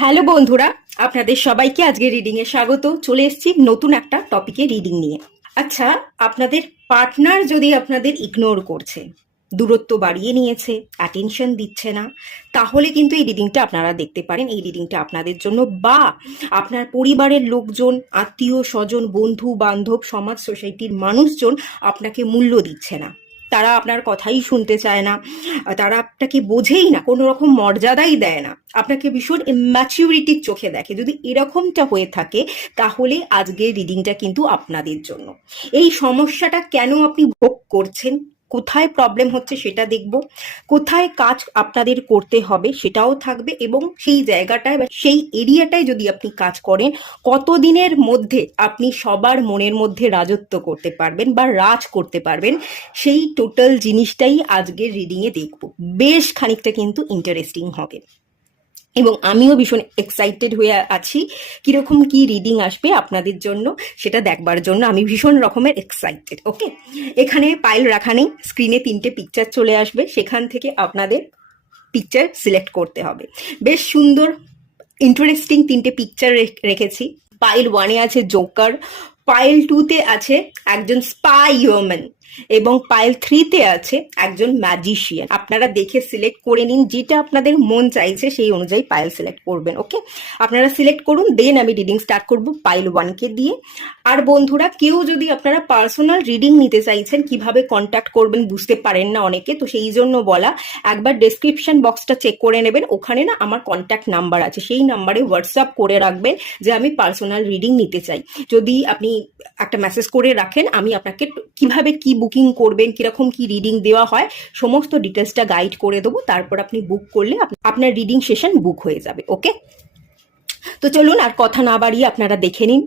Hello বন্ধুরা, আপনাদের সবাইকে আজকে রিডিং এ স্বাগত। চলে এসেছি নতুন একটা টপিকে রিডিং নিয়ে। আচ্ছা, আপনাদের পার্টনার যদি আপনাদের ইগনোর করছে, দূরত্ব বাড়িয়ে নিয়েছে, অ্যাটেনশন দিচ্ছে না, তাহলে কিন্তু এই রিডিংটা আপনারা দেখতে পারেন। এই রিডিংটা আপনাদের জন্য, বা আপনার পরিবারের লোকজন, আত্মীয় স্বজন, বন্ধু বান্ধব, সমাজ সোসাইটির মানুষজন আপনাকে মূল্য দিচ্ছে না, তারা আপনার কথাই শুনতে চায় না, তারা আপনাকে বোঝেই না, কোনো রকম মর্যাদাই দেয় না, আপনাকে ভীষণ ইম্যাচিউরিটির চোখে দেখে। যদি এরকমটা হয়ে থাকে, তাহলে আজকের রিডিংটা কিন্তু আপনাদের জন্য। এই সমস্যাটা কেন আপনি ভোগ করছেন, কোথায় প্রবলেম হচ্ছে সেটা দেখব, কোথায় কাজ আপনাদের করতে হবে সেটাও থাকবে, এবং সেই জায়গাটায় বা সেই এরিয়াটায় যদি আপনি কাজ করেন, কতদিনের মধ্যে আপনি সবার মনের মধ্যে রাজত্ব করতে পারবেন বা রাজ করতে পারবেন, সেই টোটাল জিনিসটাই আজকের রিডিংয়ে দেখব। বেশ খানিকটা কিন্তু ইন্টারেস্টিং হবে, এবং আমিও ভীষণ এক্সাইটেড হয়ে আছি কিরকম কি রিডিং আসবে আপনাদের জন্য সেটা দেখবার জন্য। আমি ভীষণ রকমের এক্সাইটেড। ওকে, এখানে পাইল রাখা নেই, স্ক্রিনে 3টে পিকচার চলে আসবে, সেখান থেকে আপনাদের পিকচার সিলেক্ট করতে হবে। বেশ সুন্দর ইন্টারেস্টিং 3টে পিকচার রেখেছি। পাইল 1-এ আছে জোকার, পাইল 2-তে আছে একজন স্পাই ওম্যান, এবং পাইল 3-তে আছে একজন ম্যাজিশিয়ান। আপনারা দেখে সিলেক্ট করে নিন, যেটা আপনাদের মন চাইছে সেই অনুযায়ী পাইল সিলেক্ট করবেন। ওকে, আপনারা সিলেক্ট করুন, দেন আমি রিডিং স্টার্ট করব পাইল 1-কে দিয়ে। আর বন্ধুরা, কেউ যদি আপনারা পার্সোনাল রিডিং নিতে চাইছেন, কিভাবে কন্ট্যাক্ট করবেন বুঝতে পারেন না অনেকে, তো সেই জন্য বলা, একবার ডেসক্রিপশন বক্সটা চেক করে নেবেন, ওখানে না আমার কন্ট্যাক্ট নাম্বার আছে, সেই নাম্বারে হোয়াটসঅ্যাপ করে রাখবেন যে আমি পার্সোনাল রিডিং নিতে চাই। যদি আপনি একটা মেসেজ করে রাখেন, আমি আপনাকে কিভাবে কি বুকিং করবেন, কিরকম কি রিডিং দেওয়া হয়, সমস্ত ডিটেলসটা গাইড করে দেবো। তারপর আপনি বুক করলে আপনার রিডিং সেশন বুক হয়ে যাবে। ওকে, তো চলুন আর কথা না বাড়িয়ে আপনারা দেখে নিন।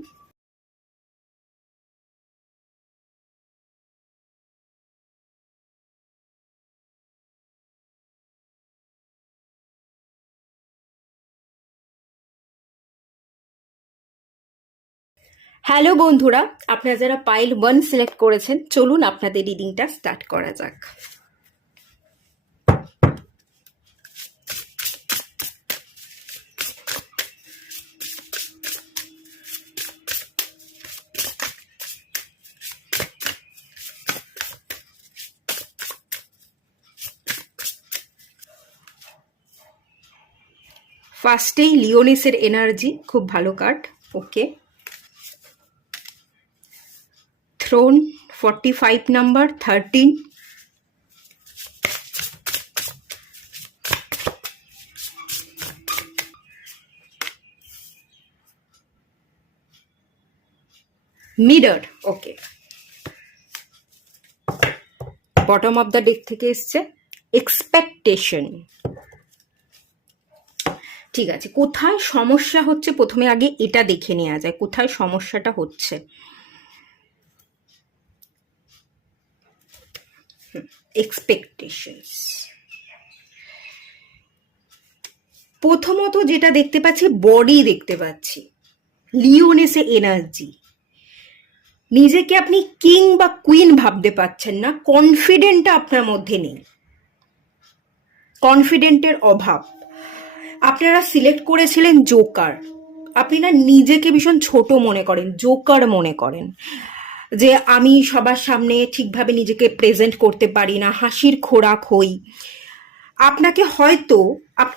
হ্যালো বন্ধুরা, আপনারা যারা পাইল 1 সিলেক্ট করেছেন, চলুন আপনাদের রিডিংটা স্টার্ট করা যাক। ফার্স্টেই লিওনেসের এনার্জি, খুব ভালো card. Okay, throne 45 number 13, mirror. Okay, bottom of the deck থেকে এসছে এক্সপেকটেশন। ঠিক আছে, কোথায় সমস্যা হচ্ছে প্রথমে আগে এটা দেখে নেওয়া যায়, কোথায় সমস্যাটা হচ্ছে। এক্সপেকটেশনস, প্রথমত যেটা দেখতে পাচ্ছি, বডি দেখতে পাচ্ছি, লিওনেসে এনার্জি। নিজেকে আপনি কিং বা কুইন ভাবতে পারছেন না, কনফিডেন্টটা আপনার মধ্যে নেই, কনফিডেন্টের অভাব। আপনারা সিলেক্ট করেছিলেন জোকার, আপনি না নিজেকে ভীষণ ছোট মনে করেন, জোকার মনে করেন, যে আমি সবার সামনে ঠিকভাবে নিজেকে প্রেজেন্ট করতে পারি না, হাসির খোরাক হই। আপনাকে হয়তো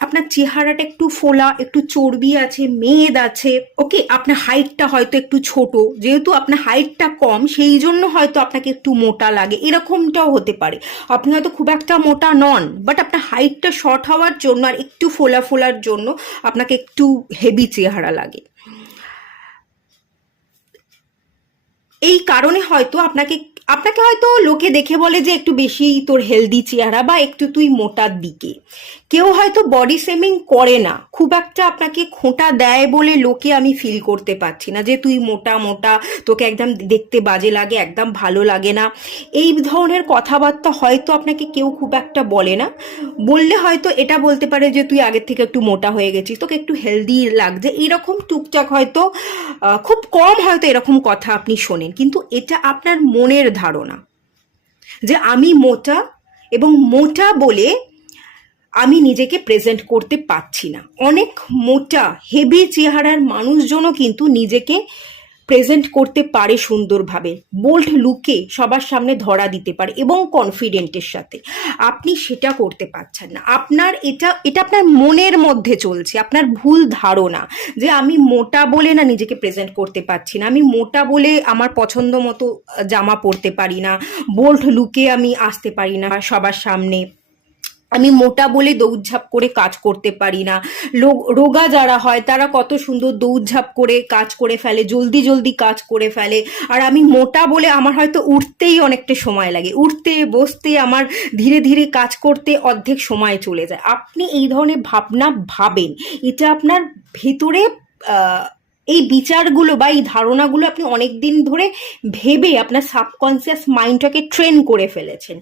আপনার চেহারাটা একটু ফোলা, একটু চর্বি আছে, মেদ আছে। ওকে, আপনার হাইটটা হয়তো একটু ছোট, যেহেতু আপনার হাইটটা কম সেই জন্য হয়তো আপনাকে একটু মোটা লাগে, এরকমটাও হতে পারে। আপনি হয়তো খুব একটা মোটা নন, বাট আপনার হাইটটা শর্ট হওয়ার জন্য আর একটু ফোলা ফোলার জন্য আপনাকে একটু হেভি চেহারা লাগে। এই কারণে হয়তো আপনাকে আপনাকে হয়তো লোকে দেখে বলে যে একটু বেশি তোর হেলদি চেহারা, বা একটু তুই মোটার দিকে। কেউ হয়তো বডি শেমিং করে না, খুব একটা আপনাকে খোঁটা দেয় বলে লোকে আমি ফিল করতে পারছি না যে তুই মোটা মোটা, তোকে একদম দেখতে বাজে লাগে, একদম ভালো লাগে না। এই ধরনের কথাবার্তা হয়তো আপনাকে কেউ খুব একটা বলে না, বললে হয়তো এটা বলতে পারে যে তুই আগের থেকে একটু মোটা হয়ে গেছিস, তোকে একটু হেলদি লাগছে, এরকম টুকটাক হয়তো, খুব কম হয়তো এরকম কথা আপনি শোনেন। কিন্তু এটা আপনার মনের ধারণা যে আমি মোটা, এবং মোটা বলে আমি নিজেকে প্রেজেন্ট করতে পারছি না। অনেক মোটা হেভি চেহারার মানুষজনও কিন্তু নিজেকে প্রেজেন্ট করতে পারে সুন্দরভাবে, বোল্ড লুকে সবার সামনে ধরা দিতে পারে এবং কনফিডেন্টের সাথে। আপনি সেটা করতে পারছেন না। আপনার এটা এটা আপনার মনের মধ্যে চলছে, আপনার ভুল ধারণা যে আমি মোটা বলে না নিজেকে প্রেজেন্ট করতে পারছি না, আমি মোটা বলে আমার পছন্দ মতো জামা পরতে পারি না, বোল্ড লুকে আমি আসতে পারি না সবার সামনে, আমি মোটা বলে দৌড়ঝাঁপ করে কাজ করতে পারি না। রোগা যারা হয় তারা কত সুন্দর দৌড়ঝাঁপ করে কাজ করে ফেলে, জলদি জলদি কাজ করে ফেলে, আর আমি মোটা বলে আমার হয়তো উঠতেই অনেকটা সময় লাগে, উঠতে বসতে আমার ধীরে ধীরে কাজ করতে অর্ধেক সময় চলে যায়। আপনি এই ধরনের ভাবনা ভাবেন, এটা আপনার ভেতরে এই বিচারগুলো বা এই ধারণাগুলো আপনি অনেক দিন ধরে ভেবে আপনার সাবকনসিয়াস মাইন্ডটাকে ট্রেন করে ফেলেছেন,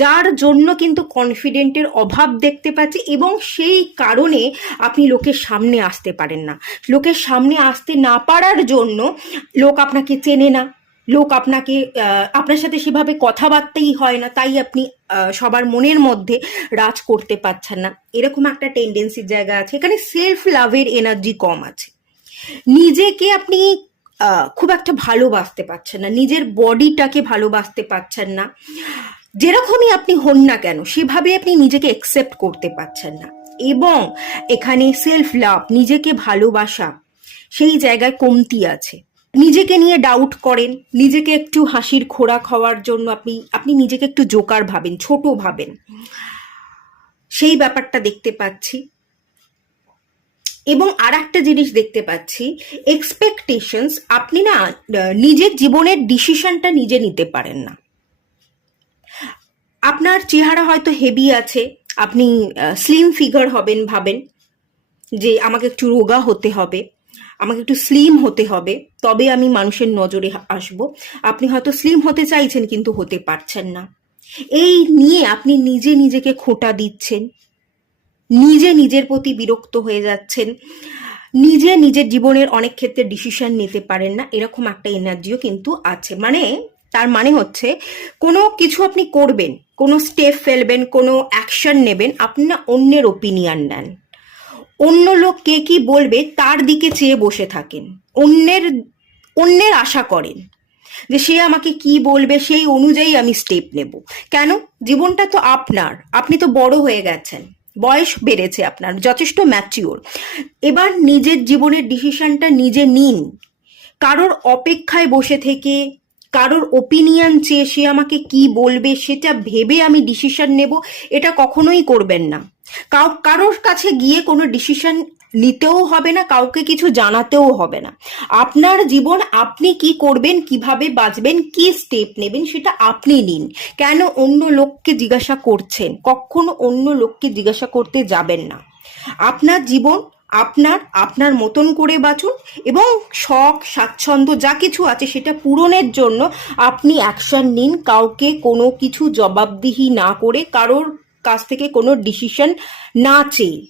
যার জন্য কিন্তু কনফিডেন্টের অভাব দেখতে পাচ্ছি, এবং সেই কারণে আপনি লোকের সামনে আসতে পারেন না। লোকের সামনে আসতে না পারার জন্য লোক আপনাকে চেনে না, লোক আপনাকে আপনার সাথে সেভাবে কথাবার্তাই হয় না, তাই আপনি সবার মনের মধ্যে রাজ করতে পারছেন না। এরকম একটা টেন্ডেন্সির জায়গা আছে। এখানে সেলফ লাভের এনার্জি কম আছে। নিজেকে আপনি খুব একটা ভালোবাসতে পারছেন না, নিজের বডিটাকে ভালোবাসতে পারছেন না, যেরকমই আপনি হন না কেন সেভাবে আপনি নিজেকে অ্যাকসেপ্ট করতে পারছেন না। এবং এখানে সেলফ লাভ, নিজেকে ভালোবাসা, সেই জায়গায় কমতি আছে। নিজেকে নিয়ে ডাউট করেন, নিজেকে একটু হাসির খোরাক হওয়ার জন্য আপনি নিজেকে একটু জোকার ভাবেন, ছোট ভাবেন, সেই ব্যাপারটা দেখতে পাচ্ছি। এবং আর একটা জিনিস দেখতে পাচ্ছি, এক্সপেকটেশনস, আপনি না নিজের জীবনের ডিসিশনটা নিজে নিতে পারেন না। আপনার চেহারা হয়তো হেভি আছে, আপনি স্লিম ফিগার হবেন, ভাবেন যে আমাকে একটু রোগা হতে হবে, আমাকে একটু স্লিম হতে হবে, তবে আমি মানুষের নজরে আসব। আপনি হয়তো স্লিম হতে চাইছেন কিন্তু হতে পারছেন না। এই নিয়ে আপনি নিজে নিজেকে খোঁটা দিচ্ছেন, নিজে নিজের প্রতি বিরক্ত হয়ে যাচ্ছেন, নিজে নিজের জীবনের অনেক ক্ষেত্রে ডিসিশন নিতে পারেন না, এরকম একটা এনার্জিও কিন্তু আছে। তার মানে হচ্ছে কোনো কিছু আপনি করবেন, কোনো স্টেপ ফেলবেন, কোনো অ্যাকশন নেবেন, আপনি না অন্যের ওপিনিয়ন নেন, অন্য লোক কে কি বলবে তার দিকে চেয়ে বসে থাকেন, অন্যের আশা করেন যে সে আমাকে কি বলবে সেই অনুযায়ী আমি স্টেপ নেব। কেন? জীবনটা তো আপনার, আপনি তো বড় হয়ে গেছেন, বয়স বেড়েছে আপনার, যথেষ্ট ম্যাচিওর। এবার নিজের জীবনের ডিসিশনটা নিজে নিন। কারোর অপেক্ষায় বসে থেকে, কারোর ওপিনিয়ন চেয়ে সে আমাকে কি বলবে সেটা ভেবে আমি ডিসিশন নেব, এটা কখনোই করবেন না। কারোর কাছে গিয়ে কোনো ডিসিশন নিতেও হবে না, কাউকে কিছু জানাতেও হবে না। আপনার জীবন আপনি কি করবেন, কিভাবে বাঁচবেন, কি স্টেপ নেবেন সেটা আপনি নিন। কেন অন্য লোককে জিজ্ঞাসা করছেন? কখনো অন্য লোককে জিজ্ঞাসা করতে যাবেন না। আপনার জীবন আপনার মতন করে বাঁচুন, এবং শখ স্বাচ্ছন্দ্য যা কিছু আছে সেটা পূরণের জন্য আপনি অ্যাকশন নিন, কাউকে কোনো কিছু জবাবদিহি না করে, কারোর কাছ থেকে কোনো ডিসিশন না চেয়ে।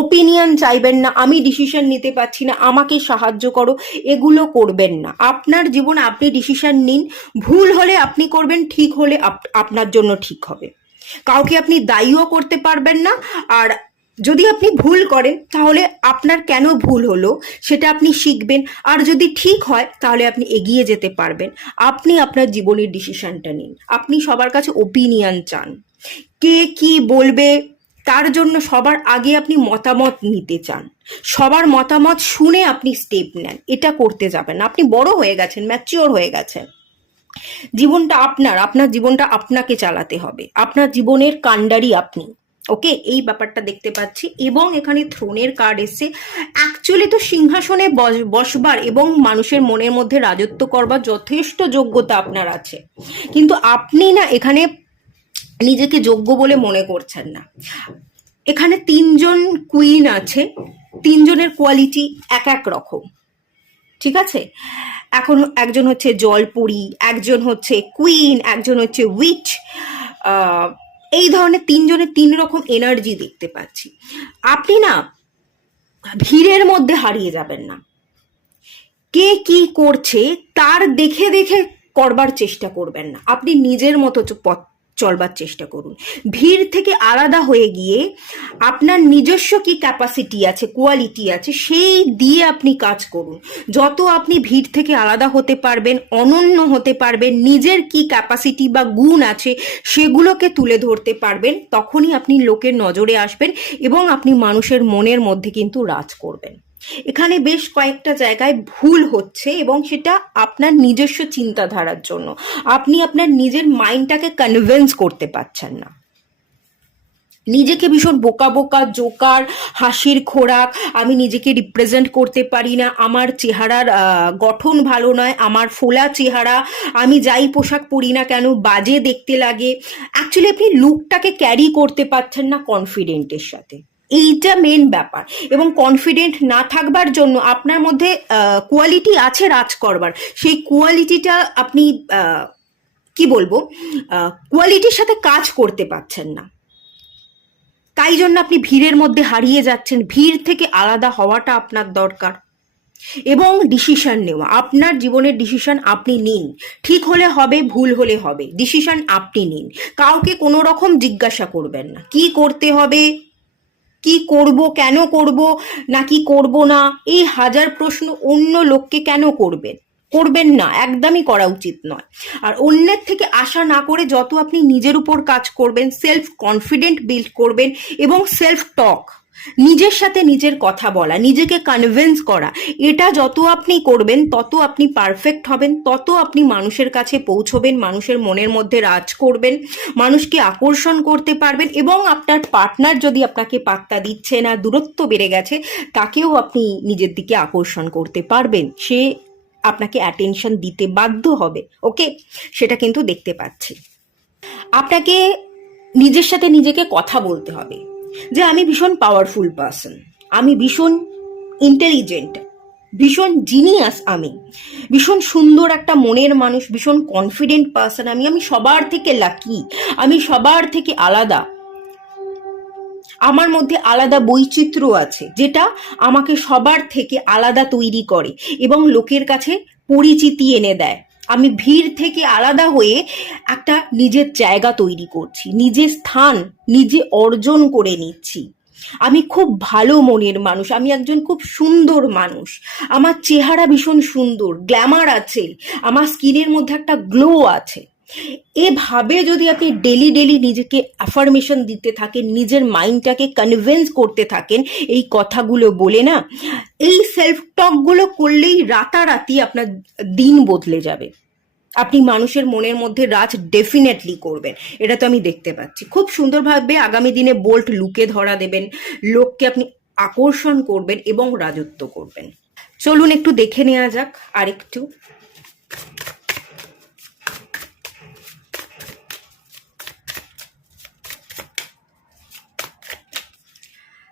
ওপিনিয়ন চাইবেন না, আমি ডিসিশন নিতে পারছি না, আমাকে সাহায্য করো, এগুলো করবেন না। আপনার জীবন আপনি ডিসিশন নিন, ভুল হলে আপনি করবেন, ঠিক হলে আপনার জন্য ঠিক হবে। কাউকে আপনি দায়ীও করতে পারবেন না, আর যদি আপনি ভুল করেন তাহলে আপনার কেন ভুল হলো সেটা আপনি শিখবেন, আর যদি ঠিক হয় তাহলে আপনি এগিয়ে যেতে পারবেন। আপনি আপনার জীবনের ডিসিশনটা নিন। আপনি সবার কাছে ওপিনিয়ন চান, কে কি বলবে তার জন্য সবার আগে আপনি মতামত নিতে চান, সবার মতামত শুনে আপনি স্টেপ নেন, এটা করতে যাবেন না। আপনি বড় হয়ে গেছেন, ম্যাচিওর হয়ে গেছেন, জীবনটা আপনার জীবনটা আপনাকে চালাতে হবে, আপনার জীবনের কাণ্ডারি আপনি। ওকে, এই ব্যাপারটা দেখতে পাচ্ছি। এবং এখানে থ্রোনের কার্ড এসছে। অ্যাকচুয়ালি তো সিংহাসনে বসবার এবং মানুষের মনের মধ্যে রাজত্ব করবার যথেষ্ট যোগ্যতা আপনার আছে, কিন্তু আপনি না এখানে নিজেকে যোগ্য বলে মনে করছেন না। এখানে 3জন কুইন আছে, 3জনের কোয়ালিটি এক এক রকম, ঠিক আছে? এখন একজন হচ্ছে জলপরি, একজন হচ্ছে কুইন, একজন হচ্ছে উইচ। এই ধরনের 3জনের 3 রকম এনার্জি দেখতে পাচ্ছি। আপনি না ভিড়ের মধ্যে হারিয়ে যাবেন না, কে কি করছে তার দেখে দেখে করবার চেষ্টা করবেন না, আপনি নিজের মতো পথ চলবার চেষ্টা করুন। ভিড় থেকে আলাদা হয়ে গিয়ে আপনার নিজস্ব কি ক্যাপাসিটি আছে, কোয়ালিটি আছে, সেই দিয়ে আপনি কাজ করুন। যত আপনি ভিড় থেকে আলাদা হতে পারবেন, অনন্য হতে পারবেন, নিজের কি ক্যাপাসিটি বা গুণ আছে সেগুলোকে তুলে ধরতে পারবেন, তখনই আপনি লোকের নজরে আসবেন এবং আপনি মানুষের মনের মধ্যে কিন্তু রাজ করবেন। এখানে বেশ কয়েকটা জায়গায় ভুল হচ্ছে এবং সেটা আপনার নিজস্ব চিন্তাধারার জন্য। আপনি আপনার নিজের মাইন্ডটাকে কনভিন্স করতে পারছেন না। নিজেকে ভীষণ বোকা বোকা, জোকার, হাসির খোরাক, আমি নিজেকে রিপ্রেজেন্ট করতে পারি না, আমার চেহারার গঠন ভালো নয়, আমার ফোলা চেহারা, আমি যাই পোশাক পরি না কেন বাজে দেখতে লাগে। অ্যাকচুয়ালি আপনি লুকটাকে ক্যারি করতে পারছেন না কনফিডেন্টের সাথে, এইটা মেন ব্যাপার। এবং কনফিডেন্ট না থাকবার জন্য আপনার মধ্যে কোয়ালিটি আছে রাজ করবার, সেই কোয়ালিটিটা আপনি কি বলবো, কোয়ালিটির সাথে কাজ করতে পারছেন না। তাই জন্য আপনি ভিড়ের মধ্যে হারিয়ে যাচ্ছেন। ভিড় থেকে আলাদা হওয়াটা আপনার দরকার এবং ডিসিশন নেওয়া। আপনার জীবনের ডিসিশন আপনি নিন। ঠিক হলে হবে, ভুল হলে হবে, ডিসিশন আপনি নিন। কাউকে কোনো রকম জিজ্ঞাসা করবেন না কি করতে হবে, কি করব, কেন করব, না কি করব না, এই হাজার প্রশ্ন অন্য লোককে কেন করবেন না, একদমই করা উচিত নয়। আর অন্যের থেকে আশা না করে যত আপনি নিজের উপর কাজ করবেন, সেলফ কনফিডেন্ট বিল্ড করবেন এবং সেলফ টক, নিজের সাথে নিজের কথা বলা, নিজেকে কনভিন্স করা, এটা যত আপনি করবেন তত আপনি পারফেক্ট হবেন, তত আপনি মানুষের কাছে পৌঁছবেন, মানুষের মনের মধ্যে রাজ করবেন, মানুষকে আকর্ষণ করতে পারবেন এবং আপনার পার্টনার যদি আপনাকে পাত্তা দিচ্ছে না, দূরত্ব বেড়ে গেছে, তাকেও আপনি নিজের দিকে আকর্ষণ করতে পারবেন। সে আপনাকে অ্যাটেনশন দিতে বাধ্য হবে। ওকে, সেটা কিন্তু দেখতে পাচ্ছি। আপনাকে নিজের সাথে নিজেকে কথা বলতে হবে যে আমি ভীষণ পাওয়ারফুল পার্সন, আমি ভীষণ ইন্টেলিজেন্ট, ভীষণ জিনিয়াস, আমি ভীষণ সুন্দর একটা মনের মানুষ, ভীষণ কনফিডেন্ট পার্সন, আমি সবার থেকে লাকি, আমি সবার থেকে আলাদা, আমার মধ্যে আলাদা বৈচিত্র্য আছে যেটা আমাকে সবার থেকে আলাদা তৈরি করে এবং লোকের কাছে পরিচিতি এনে দেয়। আমি ভিড় থেকে আলাদা হয়ে একটা নিজের জায়গা তৈরি করছি, নিজের স্থান নিজে অর্জন করে নিচ্ছি। আমি খুব ভালো মনের মানুষ, আমি একজন খুব সুন্দর মানুষ, আমার চেহারা ভীষণ সুন্দর, গ্ল্যামার আছে, আমার স্কিনের মধ্যে একটা গ্লো আছে। এভাবে যদি আপনি ডেলি ডেলি নিজেকে অ্যাফার্মেশন দিতে থাকেন, নিজের মাইন্ডটাকে কনভিন্স করতে থাকেন এই কথাগুলো বলে, না এই সেলফ টকগুলো করলেই রাতারাতি আপনার দিন বদলে যাবে। আপনি মানুষের মনের মধ্যে রাজ ডেফিনেটলি করবেন, এটা তো আমি দেখতে পাচ্ছি। খুব সুন্দরভাবে আগামী দিনে বোল্ট লুকে ধরা দেবেন, লোককে আপনি আকর্ষণ করবেন এবং রাজত্ব করবেন। চলুন একটু দেখে নেওয়া যাক আরেকটু।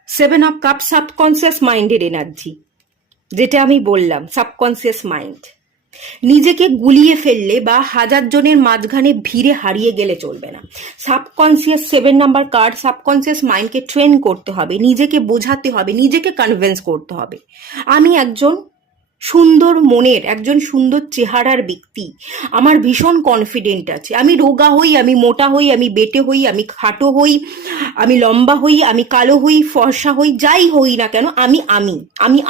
সেভেন অফ কাপ, সাবকনসিয়াস মাইন্ডের এনার্জি, যেটা আমি বললাম সাবকনসিয়াস মাইন্ড। নিজেকে গুলিয়ে ফেললে বা হাজার জনের মাঝখানে ভিড়ে হারিয়ে গেলে চলবে না। সাবকনসিয়াস 7 নাম্বার কার্ড, সাবকনসিয়াস মাইন্ডকে ট্রেন করতে হবে, নিজেকে বোঝাতে হবে, নিজেকে কনভিন্স করতে হবে আমি একজন সুন্দর মনের, একজন সুন্দর চেহারার ব্যক্তি, আমার ভীষণ কনফিডেন্ট আছে। আমি রোগা হই, আমি মোটা হই, আমি বেটে হই, আমি খাটো হই, আমি লম্বা হই, আমি কালো হই, ফর্সা হই, যাই হই না কেন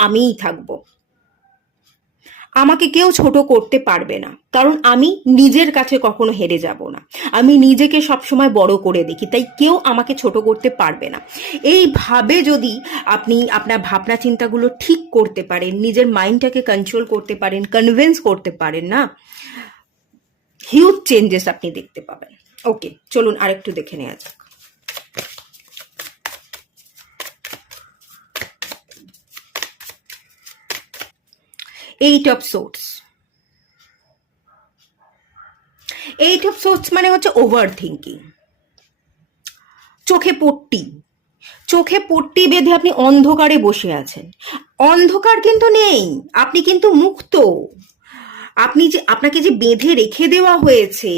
আমিই থাকবো। আমাকে কেউ ছোট করতে পারবে না, কারণ আমি নিজের কাছে কখনো হেরে যাব না। আমি নিজেকে সবসময় বড় করে দেখি, তাই কেউ আমাকে ছোট করতে পারবে না। এইভাবে যদি আপনি আপনার ভাবনা চিন্তাগুলো ঠিক করতে পারেন, নিজের মাইন্ডটাকে কন্ট্রোল করতে পারেন, কনভিন্স করতে পারেন, না হিউজ চেঞ্জেস আপনি দেখতে পাবেন। ওকে, চলুন আরেকটু দেখে নেওয়া যাক। Eight of swords, eight of swords মানে হচ্ছে ওভার থিঙ্কিং। চোখে পট্টি বেঁধে আপনি অন্ধকারে বসে আছেন। অন্ধকার কিন্তু নেই, আপনি কিন্তু মুক্ত। আপনাকে যে বেঁধে রেখে দেওয়া হয়েছে,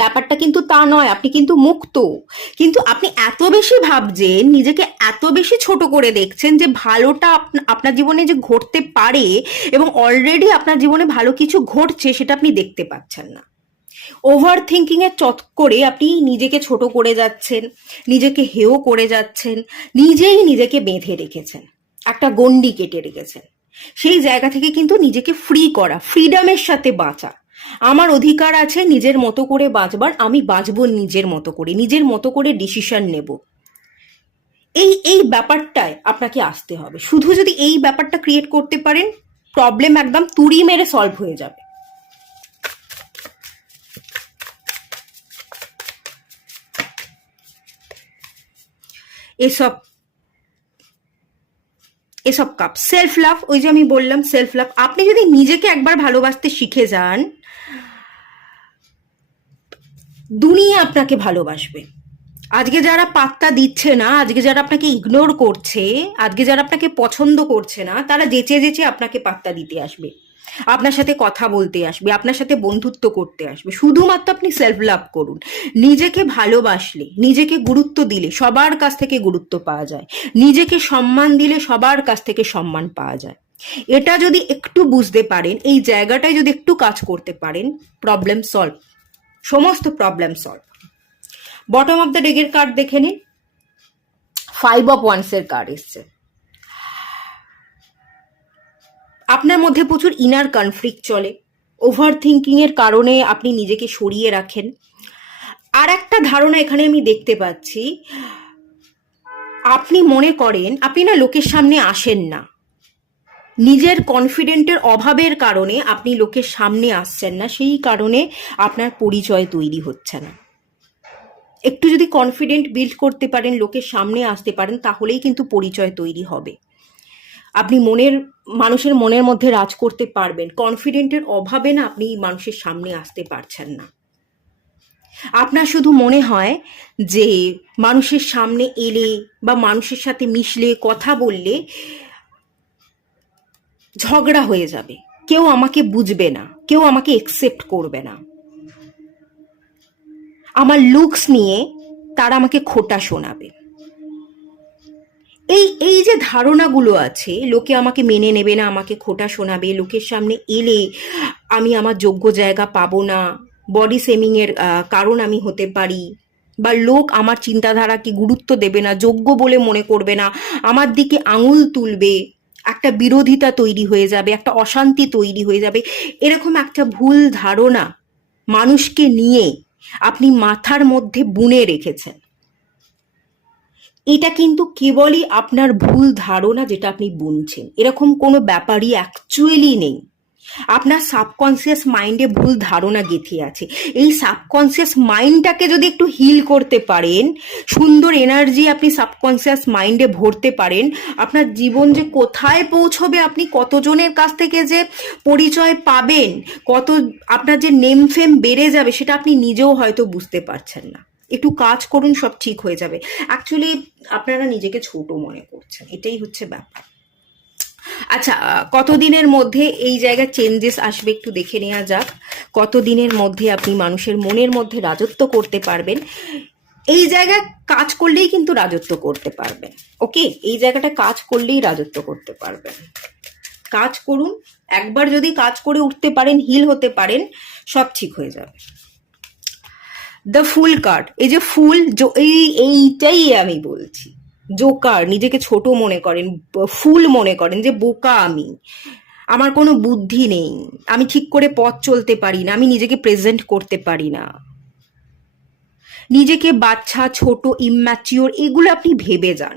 ব্যাপারটা কিন্তু তা নয়, আপনি কিন্তু মুক্ত। কিন্তু আপনি এত বেশি ভাবছেন, নিজেকে এত বেশি ছোট করে দেখছেন যে ভালোটা আপনার জীবনে যে ঘটতে পারে এবং অলরেডি আপনার জীবনে ভালো কিছু ঘটছে সেটা আপনি দেখতে পাচ্ছেন না। ওভার থিঙ্কিং এর চক্করে আপনি নিজেকে ছোট করে যাচ্ছেন, নিজেকে হেয় করে যাচ্ছেন, নিজেই নিজেকে বেঁধে রেখেছেন, একটা গণ্ডি কেটে রেখেছেন। সেই জায়গা থেকে কিন্তু নিজেকে ফ্রি করা, ফ্রিডমের সাথে বাঁচা, আমার অধিকার আছে নিজের মতো করে বাঁচবার, আমি বাঁচবো নিজের মতো করে ডিসিশন নেব, এই ব্যাপারটায় আপনাকে আসতে হবে। শুধু যদি এই ব্যাপারটা ক্রিয়েট করতে পারেন, প্রবলেম একদম তুড়ি মেরে সলভ হয়ে যাবে। এসব এসব কাপ সেলফ লাভ, ওই যে আমি বললাম সেলফ লাভ, আপনি যদি নিজেকে একবার ভালোবাসতে শিখে যান, দুনিয়া আপনাকে ভালোবাসবে। আজকে যারা পাত্তা দিচ্ছে না, আজকে যারা আপনাকে ইগনোর করছে, আজকে যারা আপনাকে পছন্দ করছে না, তারা যেচে যেচে আপনাকে পাত্তা দিতে আসবে, আপনার সাথে কথা বলতে আসবে, আপনার সাথে বন্ধুত্ব করতে আসবে। শুধুমাত্র আপনি সেলফ লাভ করুন। নিজেকে ভালোবাসলে, নিজেকে গুরুত্ব দিলে সবার কাছ থেকে গুরুত্ব পাওয়া যায়, নিজেকে সম্মান দিলে সবার কাছ থেকে সম্মান পাওয়া যায়। এটা যদি একটু বুঝতে পারেন, এই জায়গাটায় যদি একটু কাজ করতে পারেন, প্রবলেম সলভ, সমস্ত problem solve. Bottom of the ডেকের কার্ড দেখে নিন, 5 অফ ওয়ান্সের কার্ড এসছে। আপনার মধ্যে প্রচুর ইনার কনফ্লিক্ট চলে, ওভার থিঙ্কিং এর কারণে আপনি নিজেকে সরিয়ে রাখেন। আর একটা ধারণা এখানে আমি দেখতে পাচ্ছি, আপনি মনে করেন আপনি না লোকের সামনে আসেন না, নিজের কনফিডেন্টের অভাবের কারণে আপনি লোকের সামনে আসছেন না, সেই কারণে আপনার পরিচয় তৈরি হচ্ছে না। একটু যদি কনফিডেন্ট বিল্ড করতে পারেন, লোকের সামনে আসতে পারেন, তাহলেই কিন্তু পরিচয় তৈরি হবে। আপনি মানুষের মনের মধ্যে রাজ করতে পারবেন। কনফিডেন্টের অভাবে না আপনি মানুষের সামনে আসতে পারছেন না। আপনার শুধু মনে হয় যে মানুষের সামনে এলে বা মানুষের সাথে মিশলে, কথা বললে ঝগড়া হয়ে যাবে, কেউ আমাকে বুঝবে না, কেউ আমাকে একসেপ্ট করবে না, আমার লুকস নিয়ে তারা আমাকে খোটা শোনাবে। এই যে ধারণাগুলো আছে, লোকে আমাকে মেনে নেবে না, আমাকে খোটা শোনাবে, লোকের সামনে এলে আমি আমার যোগ্য জায়গা পাবো না, বডি শেমিং এর কারণ আমি হতে পারি, বা লোক আমার চিন্তাধারাকে গুরুত্ব দেবে না, যোগ্য বলে মনে করবে না, আমার দিকে আঙুল তুলবে, একটা বিরোধিতা তৈরি হয়ে যাবে, একটা অশান্তি তৈরি হয়ে যাবে। এরকম একটা ভুল ধারণা মানুষকে নিয়ে আপনি মাথার মধ্যে বুনে রেখেছেন। এটা কিন্তু কেবলই আপনার ভুল ধারণা, যেটা আপনি বুনছেন। এরকম কোনো ব্যাপারই অ্যাকচুয়ালি নেই। আপনার সাবকনসিয়াস মাইন্ডে ভুল ধারণা গেঁথে আছে। এই সাবকনসিয়াস মাইন্ডটাকে যদি একটু হিল করতে পারেন, সুন্দর এনার্জি আপনি সাবকনসিয়াস মাইন্ডে ভরতে পারেন, আপনার জীবন যে কোথায় পৌঁছবে, আপনি কতজনের কাছ থেকে যে পরিচয় পাবেন, আপনার যে নেম ফেম বেড়ে যাবে, সেটা আপনি নিজেও হয়তো বুঝতে পারছেন না। একটু কাজ করুন, সব ঠিক হয়ে যাবে। অ্যাকচুয়ালি আপনারা নিজেকে ছোট মনে করছেন, এটাই হচ্ছে ব্যাপার। আচ্ছা, কতদিনের মধ্যে এই জায়গায় চেঞ্জেস আসবে একটু দেখে নেওয়া যাক। কতদিনের মধ্যে আপনি মানুষের মনের মধ্যে রাজত্ব করতে পারবেন। এই জায়গায় কাজ করলেই কিন্তু রাজত্ব করতে পারবেন। ওকে, এই জায়গাটা কাজ করলেই রাজত্ব করতে পারবেন। কাজ করুন, একবার যদি কাজ করে উঠতে পারেন, হিল হতে পারেন, সব ঠিক হয়ে যাবে। দ্য ফুল কার্ড, এই যে ফুল, এইটাই আমি বলছি। জোকার, নিজেকে ছোট মনে করেন, ফুল মনে করেন যে বোকা আমি, আমার কোনো বুদ্ধি নেই, আমি ঠিক করে পথ চলতে পারি না, আমি নিজেকে প্রেজেন্ট করতে পারি না, নিজেকে বাচ্চা, ছোট, ইম্যাচিওর, এগুলো আপনি ভেবে যান।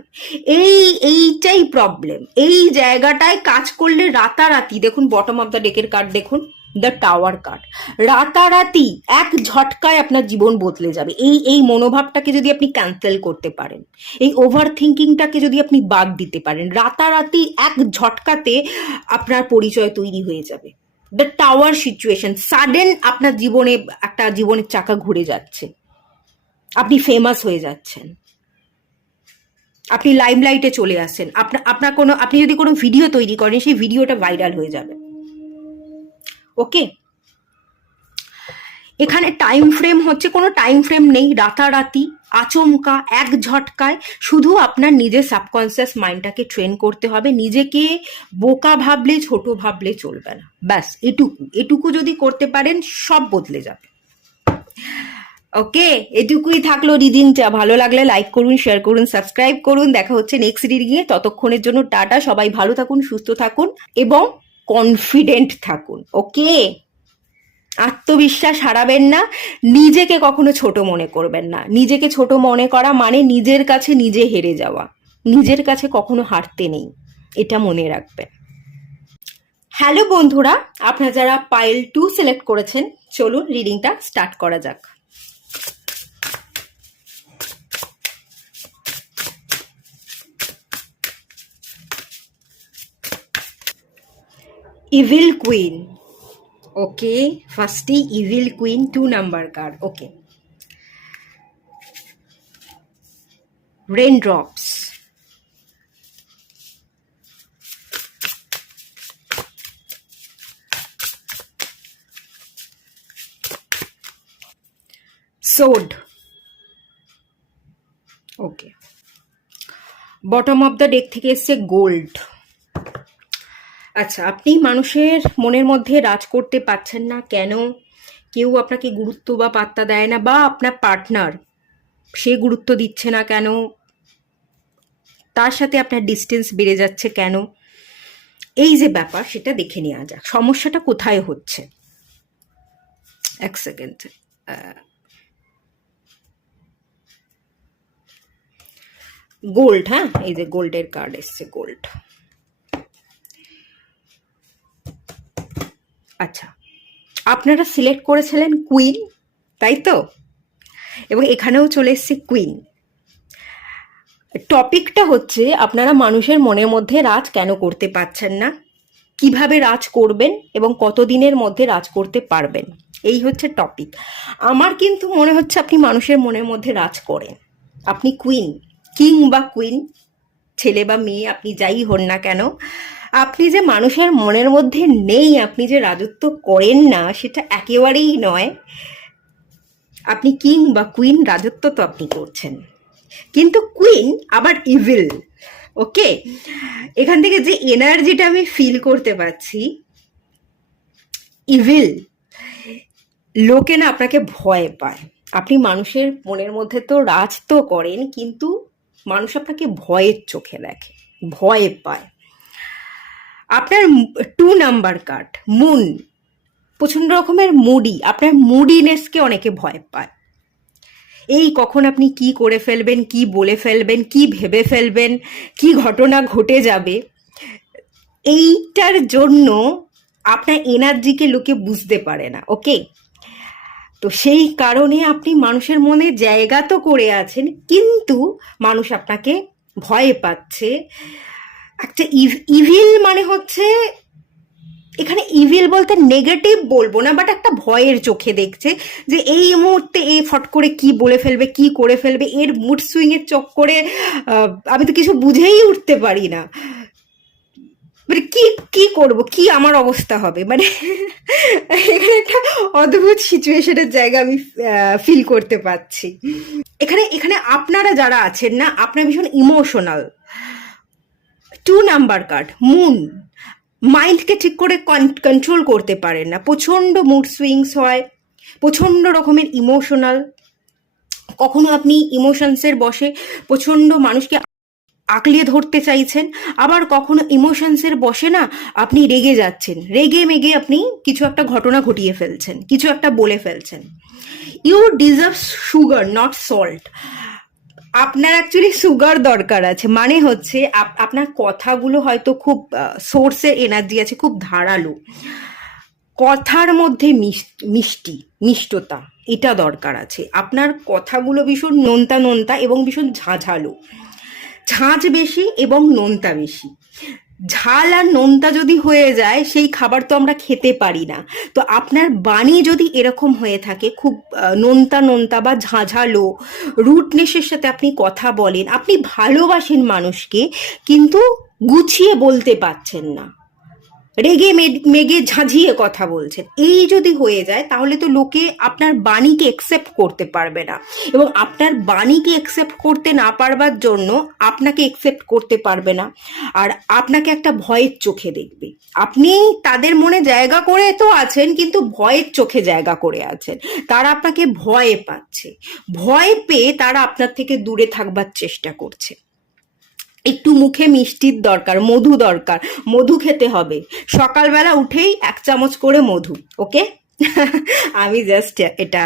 এইটাই প্রবলেম। এই জায়গাটায় কাজ করলে রাতারাতি, দেখুন বটম অফ দ্য ডেকের কার্ড দেখুন, দ্য টাওয়ার কার্ড, রাতারাতি এক ঝটকায় আপনার জীবন বদলে যাবে। এই মনোভাবটাকে যদি আপনি ক্যান্সেল করতে পারেন, এই ওভার থিঙ্কিংটাকে যদি আপনি বাদ দিতে পারেন, রাতারাতি এক ঝটকাতে আপনার পরিচয় তৈরি হয়ে যাবে। দ্য টাওয়ার সিচুয়েশন, সাডেন আপনার জীবনের চাকা ঘুরে যাচ্ছে, আপনি ফেমাস হয়ে যাচ্ছেন, আপনি লাইমলাইটে চলে আসছেন, আপনি যদি কোনো ভিডিও তৈরি করেন, সেই ভিডিওটা ভাইরাল হয়ে যাবে। ওকে, এখানে টাইম ফ্রেম হচ্ছে, কোনো টাইম ফ্রেম নেই, রাতারাতি, আচমকা, এক ঝটকায়। শুধু আপনার নিজের সাবকনসিয়াস মাইন্ডটাকে ট্রেন করতে হবে। নিজেকে বোকা ভাবলে, ছোট ভাবলে চলবে না। ব্যাস এটুকু যদি করতে পারেন, সব বদলে যাবে। ওকে, এটুকুই থাকলো রিডিংটা। ভালো লাগলে লাইক করুন, শেয়ার করুন, সাবস্ক্রাইব করুন। দেখা হচ্ছে নেক্সট রিডিংয়ে। ততক্ষণের জন্য টাটা। সবাই ভালো থাকুন, সুস্থ থাকুন এবং কনফিডেন্ট থাকুন। ওকে, আত্মবিশ্বাস হারাবেন না, নিজেকে কখনো ছোট মনে করবেন না। নিজেকে ছোট মনে করা মানে নিজের কাছে নিজে হেরে যাওয়া। নিজের কাছে কখনো হারতে নেই, এটা মনে রাখবেন। হ্যালো বন্ধুরা, আপনারা যারা পাইল 2 সিলেক্ট করেছেন, চলুন রিডিংটা স্টার্ট করা যাক। Evil queen. ওকে, ফার্স্টে evil queen 2 number card. Okay, raindrops, sword. Okay, bottom of the deck থেকে এসছে গোল্ড। আচ্ছা, আপনি মানুষের মনের মধ্যে রাজ করতে পারছেন না কেন? কেউ আপনাকে গুরুত্ব বা পাত্তা দেয় না, বা আপনার পার্টনার সে গুরুত্ব দিচ্ছে না কেন? তার সাথে আপনার ডিস্টেন্স বেড়ে যাচ্ছে কেন? এই যে ব্যাপার, সেটা দেখে নেওয়া যাক সমস্যাটা কোথায় হচ্ছে। এক সেকেন্ড। গোল্ড, হ্যাঁ, এই যে গোল্ডের কার্ড এসছে, গোল্ড। আচ্ছা, আপনারা সিলেক্ট করেছিলেন কুইন, তাই তো? এবং এখানেও চলে এসছে কুইন। টপিকটা হচ্ছে আপনারা মানুষের মনের মধ্যে রাজ কেন করতে পারছেন না, কিভাবে রাজ করবেন এবং কতদিনের মধ্যে রাজ করতে পারবেন, এই হচ্ছে টপিক। আমার কিন্তু মনে হচ্ছে আপনি মানুষের মনের মধ্যে রাজ করেন। আপনি কুইন, কিং বা কুইন, ছেলে বা মেয়ে, আপনি যাই হন না কেন, আপনি যে মানুষের মনের মধ্যে নেই, আপনি যে রাজত্ব করেন না, সেটা একেবারেই নয়। আপনি কিং বা কুইন, রাজত্ব তো আপনি করছেন, কিন্তু কুইন আবার ইভিল। ওকে, এখান থেকে যে এনার্জিটা আমি ফিল করতে পারছি, ইভিল। লোকে না আপনাকে ভয় পায়। আপনি মানুষের মনের মধ্যে তো রাজ তো করেন, কিন্তু মানুষ আপনাকে ভয়ের চোখে দেখে, ভয় পায়। আপনার 2 নাম্বার কার্ড মুন, প্রচন্ড রকমের মুডি। আপনার মুডিনেসকে অনেকে ভয় পায়। এই কখন আপনি কি করে ফেলবেন, কি বলে ফেলবেন, কি ভেবে ফেলবেন, কি ঘটনা ঘটে যাবে, এইটার জন্য আপনার এনার্জিকে লোকে বুঝতে পারে না। ওকে, তো সেই কারণে আপনি মানুষের মনে জায়গা তো করে আছেন, কিন্তু মানুষ আপনাকে ভয় পাচ্ছে। একটা ইভিল মানে হচ্ছে, এখানে ইভিল বলতে নেগেটিভ বলবো না, বাট একটা ভয়ের চোখে দেখছে যে এই মুহূর্তে এ ফট করে কি বলে ফেলবে, কি করে ফেলবে, এর মুড সুইং এর চক্করে আমি তো কিছু বুঝেই উঠতে পারি না, মানে কি কি করব, কি আমার অবস্থা হবে, মানে এখানে একটা অদ্ভুত সিচুয়েশনের জায়গা আমি ফিল করতে পারছি। এখানে এখানে আপনারা যারা আছেন না, আপনারা ভীষণ ইমোশনাল। 2 নাম্বার কার্ড মুন, মাইন্ডকে ঠিক করে কন্ট্রোল করতে পারেন না, প্রচণ্ড মুড সুইংস হয়, প্রচণ্ড রকমের ইমোশনাল। কখনো আপনি ইমোশনসের বশে প্রচণ্ড মানুষকে আঁকলিয়ে ধরতে চাইছেন, আবার কখনো ইমোশনসের বশে না আপনি রেগে যাচ্ছেন, রেগে মেগে আপনি কিছু একটা ঘটনা ঘটিয়ে ফেলছেন, কিছু একটা বলে ফেলছেন। You deserve sugar, not salt. আপনার অ্যাকচুয়ালি সুগার দরকার আছে, মানে হচ্ছে আপনার কথাগুলো হয়তো খুব সোর্সের এনার্জি আছে, খুব ধারালো, কথার মধ্যে মিষ্টি, মিষ্টতা, এটা দরকার আছে। আপনার কথাগুলো ভীষণ নোনতা নোনতা এবং ভীষণ ঝাঁঝালো, ঝাঁঝ বেশি এবং নোনতা বেশি। ঝাল আর নোনতা যদি হয়ে যায়, সেই খাবার তো আমরা খেতে পারি না। তো আপনার বাণী যদি এরকম হয়ে থাকে, খুব নোনতা নোনতা বা ঝাঁঝালো, রুটনেসের সাথে আপনি কথা বলেন, আপনি ভালোবাসেন মানুষকে কিন্তু গুছিয়ে বলতে পারছেন না, রেগে মেগে ঝাঁঝিয়ে কথা বলছেন, এই যদি হয়ে যায় তাহলে তো লোকে আপনার বাণীকে একসেপ্ট করতে পারবে না, এবং আপনার বাণীকে একসেপ্ট করতে না পারবার জন্য আপনাকে একসেপ্ট করতে পারবে না, আর আপনাকে একটা ভয়ের চোখে দেখবে। আপনি তাদের মনে জায়গা করে তো আছেন, কিন্তু ভয়ের চোখে জায়গা করে আছেন। তারা আপনাকে ভয় পাচ্ছে, ভয় পেয়ে তারা আপনার থেকে দূরে থাকবার চেষ্টা করছে। একটু মুখে মিষ্টির দরকার, মধু দরকার, মধু খেতে হবে সকালবেলা উঠেই 1 চামচ করে মধু, ওকে? আমি জাস্ট এটা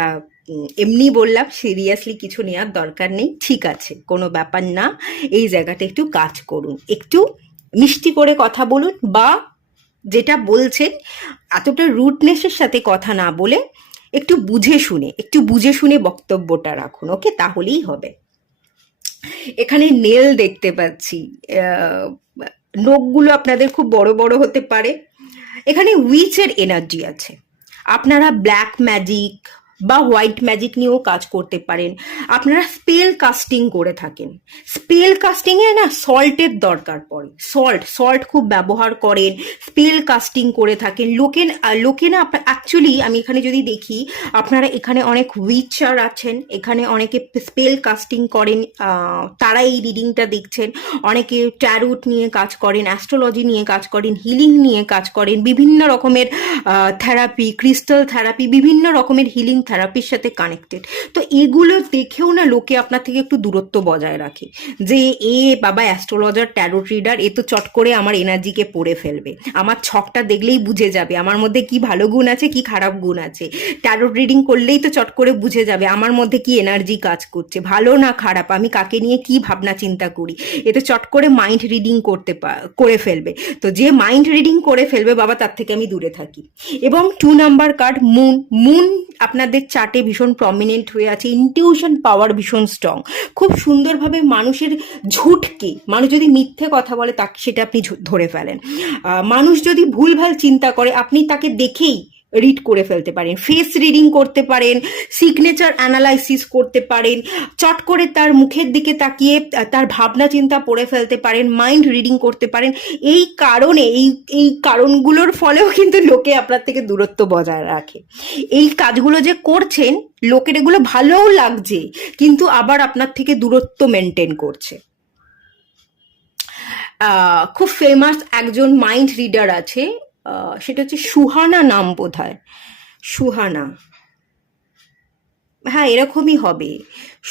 এমনি বললাম, সিরিয়াসলি কিছু নেওয়ার দরকার নেই, ঠিক আছে, কোনো ব্যাপার না। এই জায়গাটা একটু কাজ করুন, একটু মিষ্টি করে কথা বলুন, বা যেটা বলছেন এতটা রুডনেসের সাথে কথা না বলে একটু বুঝে শুনে বক্তব্যটা রাখুন, ওকে? তাহলেই হবে। এখানে নেল দেখতে পাচ্ছি, আহ, নখগুলো আপনাদের খুব বড় বড় হতে পারে। এখানে উইচের এনার্জি আছে। আপনারা ব্ল্যাক ম্যাজিক বা হোয়াইট ম্যাজিক নিয়েও কাজ করতে পারেন। আপনারা স্পেল কাস্টিং করে থাকেন। স্পেল কাস্টিংয়ে না সল্টের দরকার পড়ে, সল্ট খুব ব্যবহার করেন, স্পেল কাস্টিং করে থাকেন। লোকে না অ্যাকচুয়ালি আমি এখানে যদি দেখি, আপনারা এখানে অনেক উইচার আছেন, এখানে অনেকে স্পেল কাস্টিং করেন, তারা এই রিডিংটা দেখছেন। অনেকে ট্যারোট নিয়ে কাজ করেন, অ্যাস্ট্রোলজি নিয়ে কাজ করেন, হিলিং নিয়ে কাজ করেন, বিভিন্ন রকমের থেরাপি, ক্রিস্টাল থেরাপি, বিভিন্ন রকমের হিলিং থেরাপির সাথে কানেক্টেড। তো এগুলো দেখেও না লোকে আপনার থেকে একটু দূরত্ব বজায় রাখে, যে এ বাবা অ্যাস্ট্রোলজার, ট্যারোট রিডার, এ তো চট করে আমার এনার্জিকে পড়ে ফেলবে, আমার ছকটা দেখলেই বুঝে যাবে আমার মধ্যে কি ভালো গুণ আছে কি খারাপ গুণ আছে, ট্যারোট রিডিং করলেই তো চট করে বুঝে যাবে আমার মধ্যে কি এনার্জি কাজ করছে, ভালো না খারাপ, আমি কাকে নিয়ে কি ভাবনা চিন্তা করি, এ তো চট করে মাইন্ড রিডিং করে ফেলবে। তো যে মাইন্ড রিডিং করে ফেলবে বাবা, তার থেকে আমি দূরে থাকি। এবং 2 নাম্বার কার্ড মুন আপনাদের চার্টে ভীষণ প্রমিনেন্ট হয়ে আছে। ইনটিউশন পাওয়ার ভীষণ স্ট্রং, খুব সুন্দরভাবে মানুষের মানুষ যদি মিথ্যে কথা বলে সেটা আপনি ধরে ফেলেন। মানুষ যদি ভুলভাল চিন্তা করে আপনি তাকে দেখেই রিড করে ফেলতে পারেন, ফেস রিডিং করতে পারেন, সিগনেচার অ্যানালাইসিস করতে পারেন, চট করে তার মুখের দিকে তাকিয়ে তার ভাবনা চিন্তা পড়ে ফেলতে পারেন, মাইন্ড রিডিং করতে পারেন। এই কারণে এই কারণগুলোর ফলেও কিন্তু লোকে আপনার থেকে দূরত্ব বজায় রাখে। এই কাজগুলো যে করছেন লোকের এগুলো ভালোও লাগছে, কিন্তু আবার আপনার থেকে দূরত্ব মেনটেন করছে। খুব ফেমাস একজন মাইন্ড রিডার আছে, সেটা হচ্ছে সুহানা নাম বোধহয়, সুহানা, হ্যাঁ এরকমই হবে,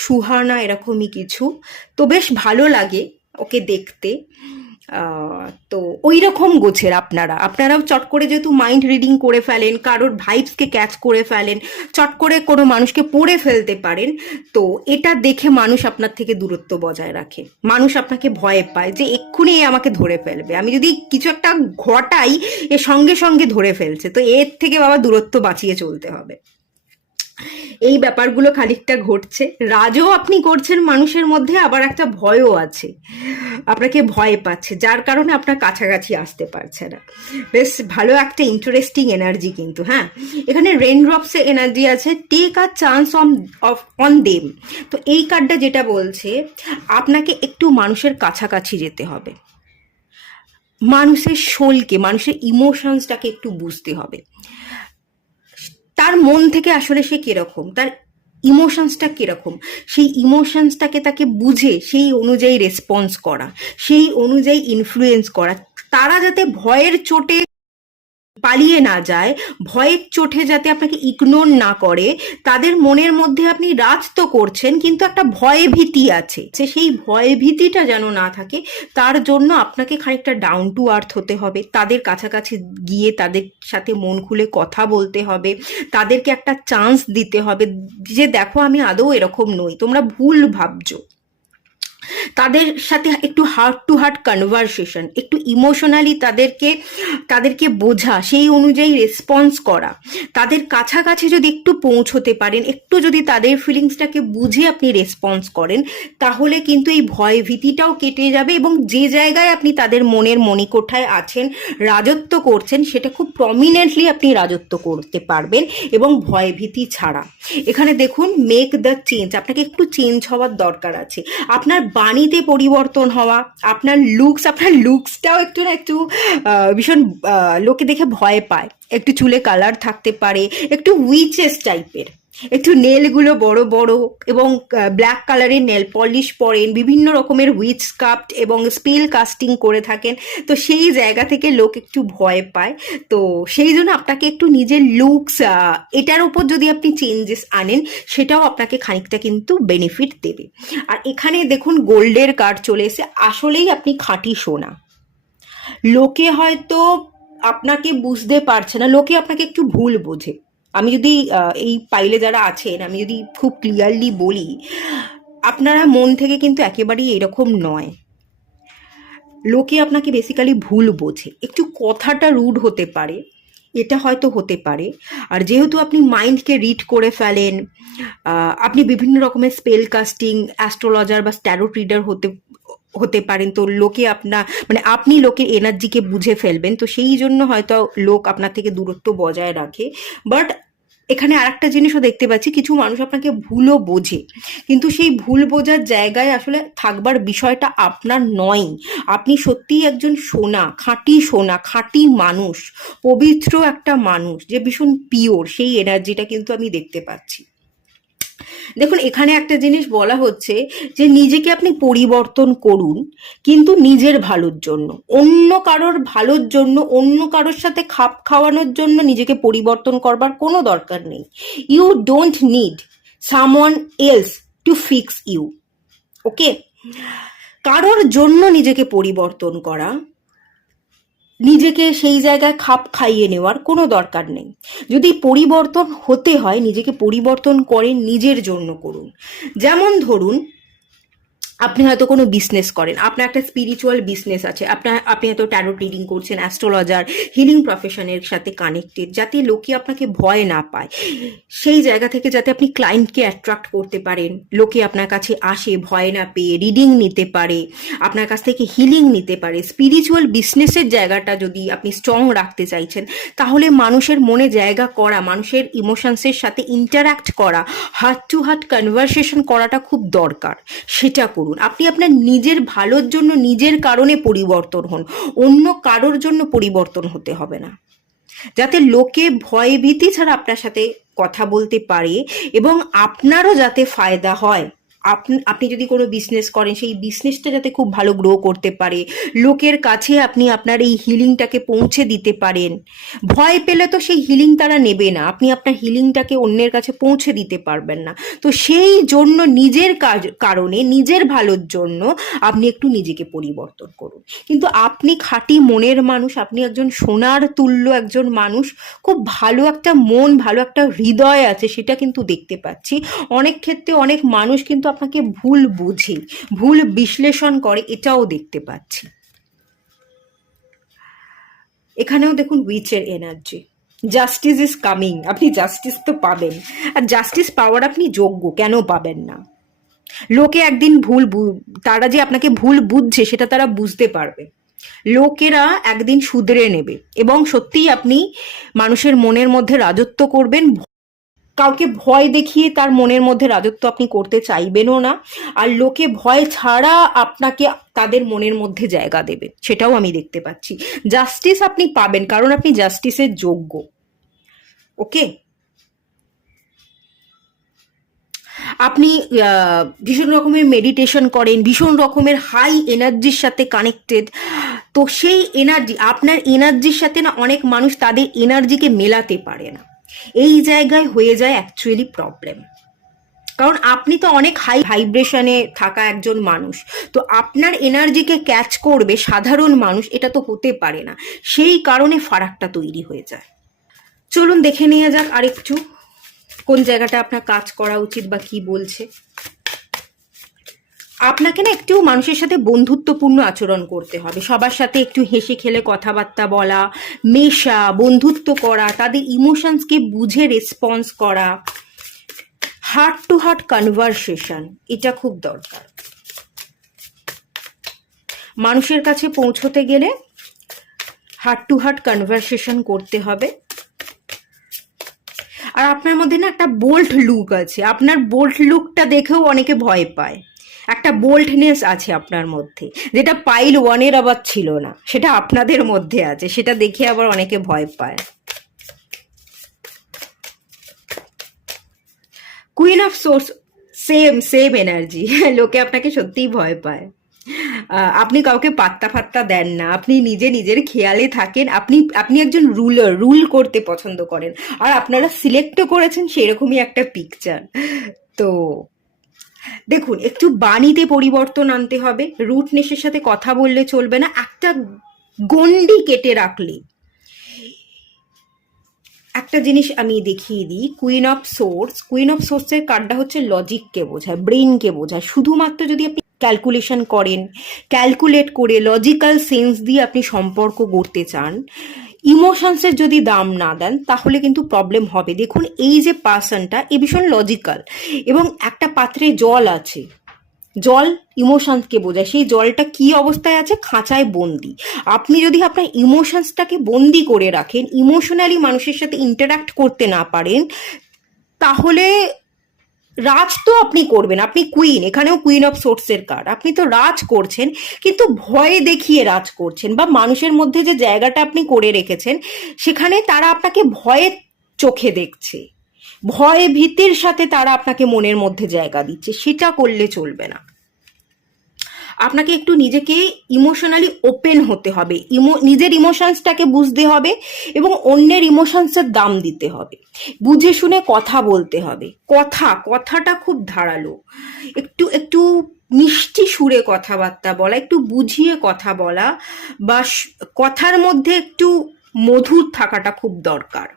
সুহানা এরকমই কিছু। তো বেশ ভালো লাগে ওকে দেখতে। তো ওই রকম গোছের আপনারাও চট করে যেহেতু মাইন্ড রিডিং করে ফেলেন, কারোর ভাইবসকে ক্যাচ করে ফেলেন, চট করে কোনো মানুষকে পড়ে ফেলতে পারেন, তো এটা দেখে মানুষ আপনার থেকে দূরত্ব বজায় রাখে। মানুষ আপনাকে ভয় পায় যে এক্ষুনি এ আমাকে ধরে ফেলবে, আমি যদি কিছু একটা ঘটাই এ সঙ্গে সঙ্গে ধরে ফেলছে, তো এর থেকে বাবা দূরত্ব বাঁচিয়ে চলতে হবে। এই ব্যাপারগুলো খানিকটা ঘটছে, রাজও আপনি করছেন মানুষের মধ্যে, আবার একটা ভয়ও আছে, আপনাকে ভয় পাচ্ছে, যার কারণে আপনার কাছাকাছি আসতে পারছে না। বেশ ভালো একটা ইন্টারেস্টিং এনার্জি কিন্তু। হ্যাঁ, এখানে রেইনড্রপস এর এনার্জি আছে, take a chance on them. তো এই কার্ডটা যেটা বলছে, আপনাকে একটু মানুষের কাছাকাছি যেতে হবে, মানুষের সোলকে, মানুষের ইমোশনসটাকে একটু বুঝতে হবে, তার মন থেকে আসলে সে কিরকম, তার ইমোশনসটা কিরকম, সেই ইমোশনসটাকে তাকে বুঝে সেই অনুযায়ী রেসপন্স করা, সেই অনুযায়ী ইনফ্লুয়েন্স করা। তারা যাতে ভয়ের চোটে পালিয়ে না যায়, ভয়ের চোটে যাতে আপনাকে ইগনোর না করে, তাদের মনের মধ্যে আপনি রাজ তো করছেন কিন্তু একটা ভয় ভীতি আছে, সেই ভয় ভীতিটা যেন না থাকে, তার জন্য আপনাকে খানিকটা ডাউন টু আর্থ হতে হবে, তাদের কাছাকাছি গিয়ে তাদের সাথে মন খুলে কথা বলতে হবে, তাদেরকে একটা চান্স দিতে হবে যে দেখো আমি আদৌ এরকম নই, তোমরা ভুল ভাবছো। তাদের সাথে একটু হার্ট টু হার্ট কনভারসেশন, একটু ইমোশনালি তাদেরকে বোঝা, সেই অনুযায়ী রেসপন্স করা, তাদের কাছাকাছি যদি একটু পৌঁছতে পারেন, একটু যদি তাদের ফিলিংসটাকে বুঝে আপনি রেসপন্স করেন, তাহলে কিন্তু এই ভয় ভীতিটাও কেটে যাবে, এবং যে জায়গায় আপনি তাদের মনের মণিকোঠায় আছেন, রাজত্ব করছেন, সেটা খুব প্রমিনেন্টলি আপনি রাজত্ব করতে পারবেন, এবং ভয় ভীতি ছাড়া। এখানে দেখুন মেক দ্য চেঞ্জ, আপনাকে একটু চেঞ্জ হওয়ার দরকার আছে, আপনার বাণীতে পরিবর্তন হওয়া, আপনার লুকসটাও একটু না একটু ভীষণ লোকে দেখে ভয় পায়, একটু চুলে কালার থাকতে পারে, একটু উইচেস টাইপের, একটু নেলগুলো বড় বড় এবং ব্ল্যাক কালারের নেল পলিশ পরেন, বিভিন্ন রকমের উইচ স্কাল্পট এবং স্পেল কাস্টিং করে থাকেন, তো সেই জায়গা থেকে লোক একটু ভয় পায়। তো সেই জন্য আপনাকে একটু নিজের লুকস এটার উপর যদি আপনি চেঞ্জেস আনেন, সেটাও আপনাকে খানিকটা কিন্তু বেনিফিট দেবে। আর এখানে দেখুন গোল্ডের কার্ড চলে এসে, আসলেই আপনি খাঁটি সোনা। লোকে হয়তো আপনাকে বুঝতে পারছে না, লোকে আপনাকে একটু ভুল বোঝে। আমি যদি এই পাইলে যারা আছেন, আমি যদি খুব ক্লিয়ারলি বলি, আপনারা মন থেকে কিন্তু একেবারেই এরকম নয়। লোকে আপনাকে বেসিক্যালি ভুল বোঝে, একটু কথাটা রুড হতে পারে, এটা হয়তো হতে পারে। আর যেহেতু আপনি মাইন্ডকে রিড করে ফেলেন, আপনি বিভিন্ন রকমের স্পেল কাস্টিং, অ্যাস্ট্রোলজার বা স্ট্যারোট রিডার হতে পারেন, তো লোকে আপনি লোকের এনার্জিকে বুঝে ফেলবেন, তো সেই জন্য হয়তো লোক আপনার থেকে দূরত্ব বজায় রাখে। বাট এখানে আরেকটা জিনিসও দেখতে পাচ্ছি, কিছু মানুষ আপনাকে ভুলও বোঝে, কিন্তু সেই ভুল বোঝার জায়গায় আসলে থাকবার বিষয়টা আপনার নয়। আপনি সত্যিই একজন সোনা, খাঁটি মানুষ, পবিত্র একটা মানুষ যে ভীষণ পিওর, সেই এনার্জিটা কিন্তু আমি দেখতে পাচ্ছি। দেখুন এখানে একটা জিনিস বলা হচ্ছে যে নিজেকে আপনি পরিবর্তন করুন, কিন্তু নিজের ভালোর জন্য, অন্য কারোর ভালোর জন্য, অন্য কারোর সাথে খাপ খাওয়ানোর জন্য নিজেকে পরিবর্তন করবার কোনো দরকার নেই। You don't need someone else to fix you. Okay, কারোর জন্য নিজেকে পরিবর্তন করা, নিজেকে সেই জায়গায় খাপ খাইয়ে নেওয়ার কোনো দরকার নেই। যদি পরিবর্তন হতে হয়, নিজেকে পরিবর্তন করেন, নিজের জন্য করুন। যেমন ধরুন আপনি হয়তো কোনো বিজনেস করেন, আপনার একটা স্পিরিচুয়াল বিজনেস আছে, আপনি হয়তো ট্যারোট রিডিং করছেন, অ্যাস্ট্রোলজার, হিলিং প্রফেশনের সাথে কানেক্টেড, যাতে লোকে আপনাকে ভয় না পায়, সেই জায়গা থেকে যাতে আপনি ক্লায়েন্টকে অ্যাট্রাক্ট করতে পারেন, লোকে আপনার কাছে আসে ভয় না পেয়ে, রিডিং নিতে পারে, আপনার কাছ থেকে হিলিং নিতে পারে। স্পিরিচুয়াল বিজনেসের জায়গাটা যদি আপনি স্ট্রং রাখতে চাইছেন, তাহলে মানুষের মনে জায়গা করা, মানুষের ইমোশনসের সাথে ইন্টারাক্ট করা, হার্ট টু হার্ট কনভারসেশন করাটা খুব দরকার, সেটা করুন। আপনি আপনার নিজের ভালোর জন্য, নিজের কারণে পরিবর্তন হন, অন্য কারোর জন্য পরিবর্তন হতে হবে না, যাতে লোকে ভয় ভীতি ছাড়া আপনার সাথে কথা বলতে পারে এবং আপনারও যাতে ফায়দা হয়। আপনি যদি কোনো বিজনেস করেন, সেই বিজনেসটা যাতে খুব ভালো গ্রো করতে পারে, লোকের কাছে আপনি আপনার এই হিলিংটাকে পৌঁছে দিতে পারেন। ভয় পেলে তো সেই হিলিং তারা নেবে না, আপনি আপনার হিলিংটাকে অন্যের কাছে পৌঁছে দিতে পারবেন না। তো সেই জন্য নিজের কারণে, নিজের ভালোর জন্য আপনি একটু নিজেকে পরিবর্তন করুন। কিন্তু আপনি খাঁটি মনের মানুষ, আপনি একজন সোনার তুল্য একজন মানুষ, খুব ভালো একটা মন, ভালো একটা হৃদয় আছে, সেটা কিন্তু দেখতে পাচ্ছি। অনেক ক্ষেত্রে অনেক মানুষ কিন্তু আপনাকে ভুল বুঝে, ভুল বিশ্লেষণ করে, এটাও দেখতে পাচ্ছি। এখানেও দেখুন উইচের এনার্জি, জাস্টিস ইজ কামিং, আপনি জাস্টিস তো পাবেন, আর জাস্টিস পাওয়ার আপনি যোগ্য, কেন পাবেন না? লোকে একদিন তারা যে আপনাকে ভুল বুঝছে সেটা তারা বুঝতে পারবে, লোকেরা একদিন শুধরে নেবে, এবং সত্যিই আপনি মানুষের মনের মধ্যে রাজত্ব করবেন। কাউকে ভয় দেখিয়ে তার মনের মধ্যে রাজত্ব আপনি করতে চাইবেনও না, আর লোকে ভয় ছাড়া আপনাকে তাদের মনের মধ্যে জায়গা দেবে, সেটাও আমি দেখতে পাচ্ছি। জাস্টিস আপনি পাবেন, কারণ আপনি জাস্টিসের যোগ্য। ওকে, আপনি ভীষণ রকমের মেডিটেশন করেন, ভীষণ রকমের হাই এনার্জির সাথে কানেক্টেড, তো সেই এনার্জি, আপনার এনার্জির সাথে না অনেক মানুষ তাদের এনার্জিকে মেলাতে পারে না, এই জায়গায় হয়ে যায় অ্যাকচুয়ালি প্রবলেম। কারণ আপনি তো অনেক হাই ভাইব্রেশনে থাকা একজন মানুষ, তো আপনার এনার্জিকে ক্যাচ করবে সাধারণ মানুষ, এটা তো হতে পারে না, সেই কারণে ফারাকটা তৈরি হয়ে যায়। চলুন দেখে নেওয়া যাক আরেকটু কোন জায়গাটা আপনার কাজ করা উচিত বা কি বলছে। আপনাকে না একটু মানুষের সাথে বন্ধুত্বপূর্ণ আচরণ করতে হবে, সবার সাথে একটু হেসে খেলে কথাবার্তা বলা, মেশা, বন্ধুত্ব করা, তাদের ইমোশনসকে বুঝে রেসপন্স করা, হার্ট টু হার্ট কনভারসেশন, এটা খুব দরকার। মানুষের কাছে পৌঁছতে গেলে হার্ট টু হার্ট কনভারসেশন করতে হবে। আর আপনার মধ্যে না একটা বোল্ড লুক আছে, আপনার বোল্ড লুকটা দেখেও অনেকে ভয় পায়, একটা বোল্ডনেস আছে আপনার মধ্যে, যেটা পাইল ওয়ানের আবার ছিল না, সেটা আপনাদের মধ্যে আছে, সেটা দেখে আবার অনেকে ভয় পায়। Queen of swords, same same energy. লোকে আপনাকে সত্যিই ভয় পায়। আপনি কাউকে পাত্তা ফাত্তা দেন না, আপনি নিজে নিজের খেয়ালে থাকেন, আপনি আপনি একজন রুলার, রুল করতে পছন্দ করেন, আর আপনারা সিলেক্টও করেছেন সেরকমই একটা পিকচার। তো দেখুন, একটু বাণীতে পরিবর্তন আনতে হবে, রুটনেসের সাথে কথা বললে চলবে না, একটা গন্ডি কেটে রাখলে। একটা জিনিস আমি দেখিয়ে দিই, queen of swords, queen of সোর্সের কার্ডটা হচ্ছে লজিককে বোঝায়, ব্রেনকে বোঝায়। শুধুমাত্র যদি আপনি ক্যালকুলেশন করেন, ক্যালকুলেট করে লজিক্যাল সেন্স দিয়ে আপনি সম্পর্ক গড়তে চান, ইমোশনসের যদি দাম না দেন, তাহলে কিন্তু প্রবলেম হবে। দেখুন, এই যে পার্সনটা এ ভীষণ লজিক্যাল, এবং একটা পাত্রে জল আছে, জল ইমোশনসকে বোঝায়, সেই জলটা কি অবস্থায় আছে, খাঁচায় বন্দি। আপনি যদি আপনার ইমোশনসটাকে বন্দি করে রাখেন, ইমোশনালি মানুষের সাথে ইন্টারাক্ট করতে না পারেন, তাহলে রাজ তো আপনি করবেন, আপনি কুইন, এখানেও কুইন অফ সোর্সের কার্ড, আপনি তো রাজ করছেন, কিন্তু ভয় দেখিয়ে রাজ করছেন, বা মানুষের মধ্যে যে জায়গাটা আপনি করে রেখেছেন সেখানে তারা আপনাকে ভয়ের চোখে দেখছে, ভয় ভীতির সাথে তারা আপনাকে মনের মধ্যে জায়গা দিচ্ছে, সেটা করলে চলবে না। আপনাকে একটু নিজেকে ইমোশনালি ওপেন হতে হবে, নিজের ইমোশনসটাকে বুঝতে হবে, এবং অন্যের ইমোশনসের দাম দিতে হবে, বুঝে শুনে কথা বলতে হবে। কথাটা খুব ধারালো, একটু একটু মিষ্টি সুরে কথাবার্তা বলা, একটু বুঝিয়ে কথা বলা, বা কথার মধ্যে একটু মধুর থাকাটা খুব দরকার।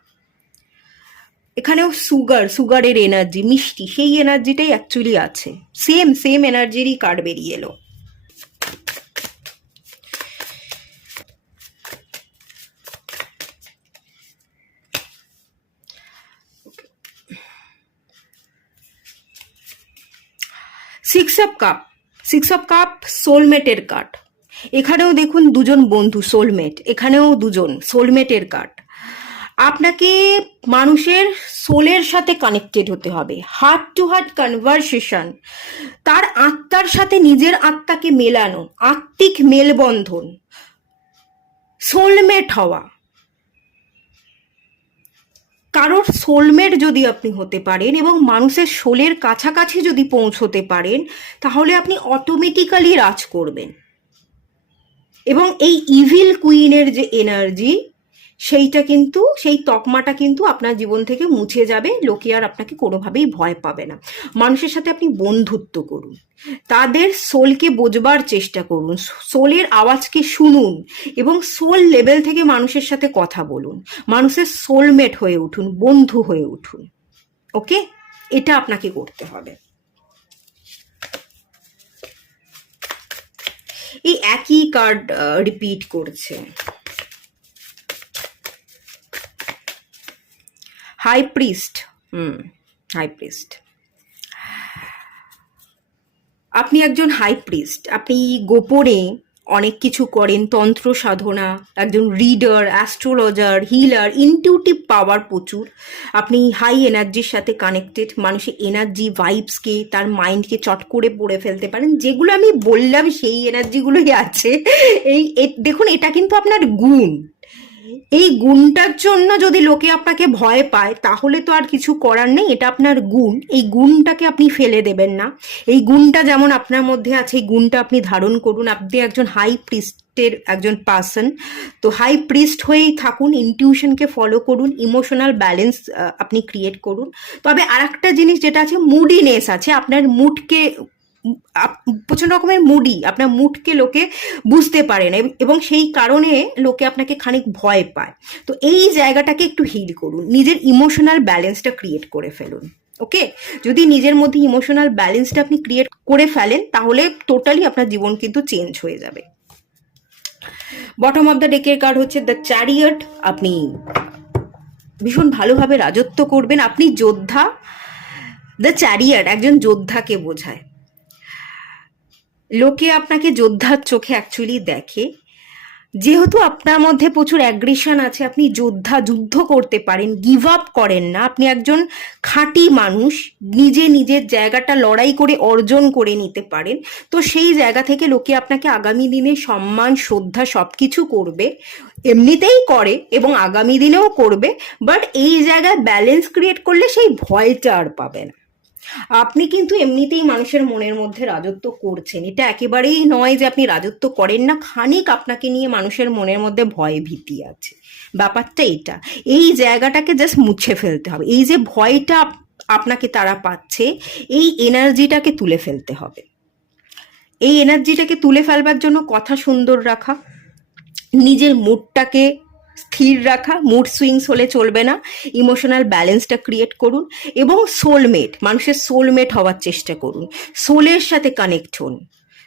এখানেও সুগারের এনার্জি, মিষ্টি, সেই এনার্জিটাই অ্যাকচুয়ালি আছে। সেম সেম এনার্জিরই কার্ড বেরিয়ে এলো। সিক্স অফ কাপ সোলমেটের কার্ড। এখানেও দেখুন দুজন বন্ধু, সোলমেট, এখানেও দুজন সোলমেটের কার্ড। আপনাকে মানুষের সোলের সাথে কানেক্টেড হতে হবে, হার্ট টু হার্ট কনভারসেশন, তার আত্মার সাথে নিজের আত্মাকে মেলানো, আত্মিক মেলবন্ধন, সোলমেট হওয়া। কারোর সোলমেট যদি আপনি হতে পারেন এবং মানুষের সোলের কাছাকাছি যদি পৌঁছতে পারেন, তাহলে আপনি অটোমেটিক্যালি রাজ করবেন। এবং এই ইভিল কুইনের যে এনার্জি, সেইটা কিন্তু, সেই তকমাটা কিন্তু আপনার জীবন থেকে মুছে যাবে, লোকে আর আপনাকে কোনোভাবেই ভয় পাবে না। মানুষের সাথে আপনি বন্ধুত্ব করুন, তাদের সোলকে বোঝবার চেষ্টা করুন, সোলের আওয়াজকে শুনুন, এবং সোল লেভেল থেকে মানুষের সাথে কথা বলুন, মানুষের সোলমেট হয়ে উঠুন, বন্ধু হয়ে উঠুন। ওকে, এটা আপনাকে করতে হবে। এই একই কার্ড রিপিট করছে। হাই প্রিস্ট, হাই প্রিস্ট, আপনি একজন হাই প্রিস্ট, আপনি গোপনে অনেক কিছু করেন, তন্ত্র সাধনা, একজন রিডার, অ্যাস্ট্রোলজার, হিলার, ইনটিউটিভ পাওয়ার প্রচুর, আপনি হাই এনার্জির সাথে কানেক্টেড, মানুষের এনার্জি ভাইবসকে, তার মাইন্ডকে চট করে পড়ে ফেলতে পারেন, যেগুলো আমি বললাম সেই এনার্জিগুলোই আছে। দেখুন, এটা কিন্তু আপনার গুণ, এই গুণটার জন্য যদি লোকে আপনাকে ভয় পায়, তাহলে তো আর কিছু করার নেই, এটা আপনার গুণ, এই গুণটাকে আপনি ফেলে দেবেন না। এই গুণটা যেমন আপনার মধ্যে আছে, এই গুণটা আপনি ধারণ করুন। আপনি একজন হাই প্রিস্টের একজন পার্সন, তো হাই প্রিস্ট হয়েই থাকুন, ইনটিউশনকে ফলো করুন, ইমোশনাল ব্যালেন্স আপনি ক্রিয়েট করুন। তবে আর একটা জিনিস যেটা আছে, মুডিনেস আছে, আপনার মুডকে, প্রচন্ড রকমের মুডি, আপনার মুডকে লোকে বুঝতে পারে না, এবং সেই কারণে লোকে আপনাকে খানিক ভয় পায়। তো এই জায়গাটাকে একটু হিল করুন, নিজের ইমোশনাল ব্যালেন্সটা ক্রিয়েট করে ফেলুন। ওকে, যদি নিজের মধ্যে ইমোশনাল ব্যালেন্সটা আপনি ক্রিয়েট করে ফেলেন, তাহলে টোটালি আপনার জীবন কিন্তু চেঞ্জ হয়ে যাবে। বটম অফ দ্য ডেকের কার্ড হচ্ছে দ্য চ্যারিয়ট। আপনি ভীষণ ভালোভাবে রাজত্ব করবেন, আপনি যোদ্ধা। দ্য চ্যারিয়ট একজন যোদ্ধাকে বোঝায়, লোকে আপনাকে যোদ্ধার চোখে অ্যাকচুয়ালি দেখে। যেহেতু আপনার মধ্যে প্রচুর অ্যাগ্রেশন আছে, আপনি যুদ্ধ করতে পারেন, গিভ আপ করেন না, আপনি একজন খাঁটি মানুষ, নিজের জায়গাটা লড়াই করে অর্জন করে নিতে পারেন, তো সেই জায়গা থেকে লোকে আপনাকে আগামী দিনে সম্মান শ্রদ্ধা সব কিছু করবে, এমনিতেই করে এবং আগামী দিনেও করবে। বাট এই জায়গায় ব্যালেন্স ক্রিয়েট করলে সেই ভয়টা আর পাবে না। আপনি কিন্তু এমনিতেই মানুষের মনের মধ্যে রাজত্ব করছেন, এটা একেবারেই নয় যে আপনি রাজত্ব করেন না, খানিক আপনাকে নিয়ে মানুষের মনের মধ্যে ভয় ভীতি আছে, ব্যাপারটা এটা। এই জায়গাটাকে জাস্ট মুছে ফেলতে হবে, এই যে ভয়টা আপনাকে তারা পাচ্ছে, এই এনার্জিটাকে তুলে ফেলতে হবে। এই এনার্জিটাকে তুলে ফেলবার জন্য কথা সুন্দর রাখা, নিজের মুডটাকে স্থির রাখা, মুড সুইংস হলে চলবে না, ইমোশনাল ব্যালেন্সটা ক্রিয়েট করুন এবং সোলমেট, মানুষের সোলমেট হওয়ার চেষ্টা করুন, সোলের সাথে কানেক্ট হন,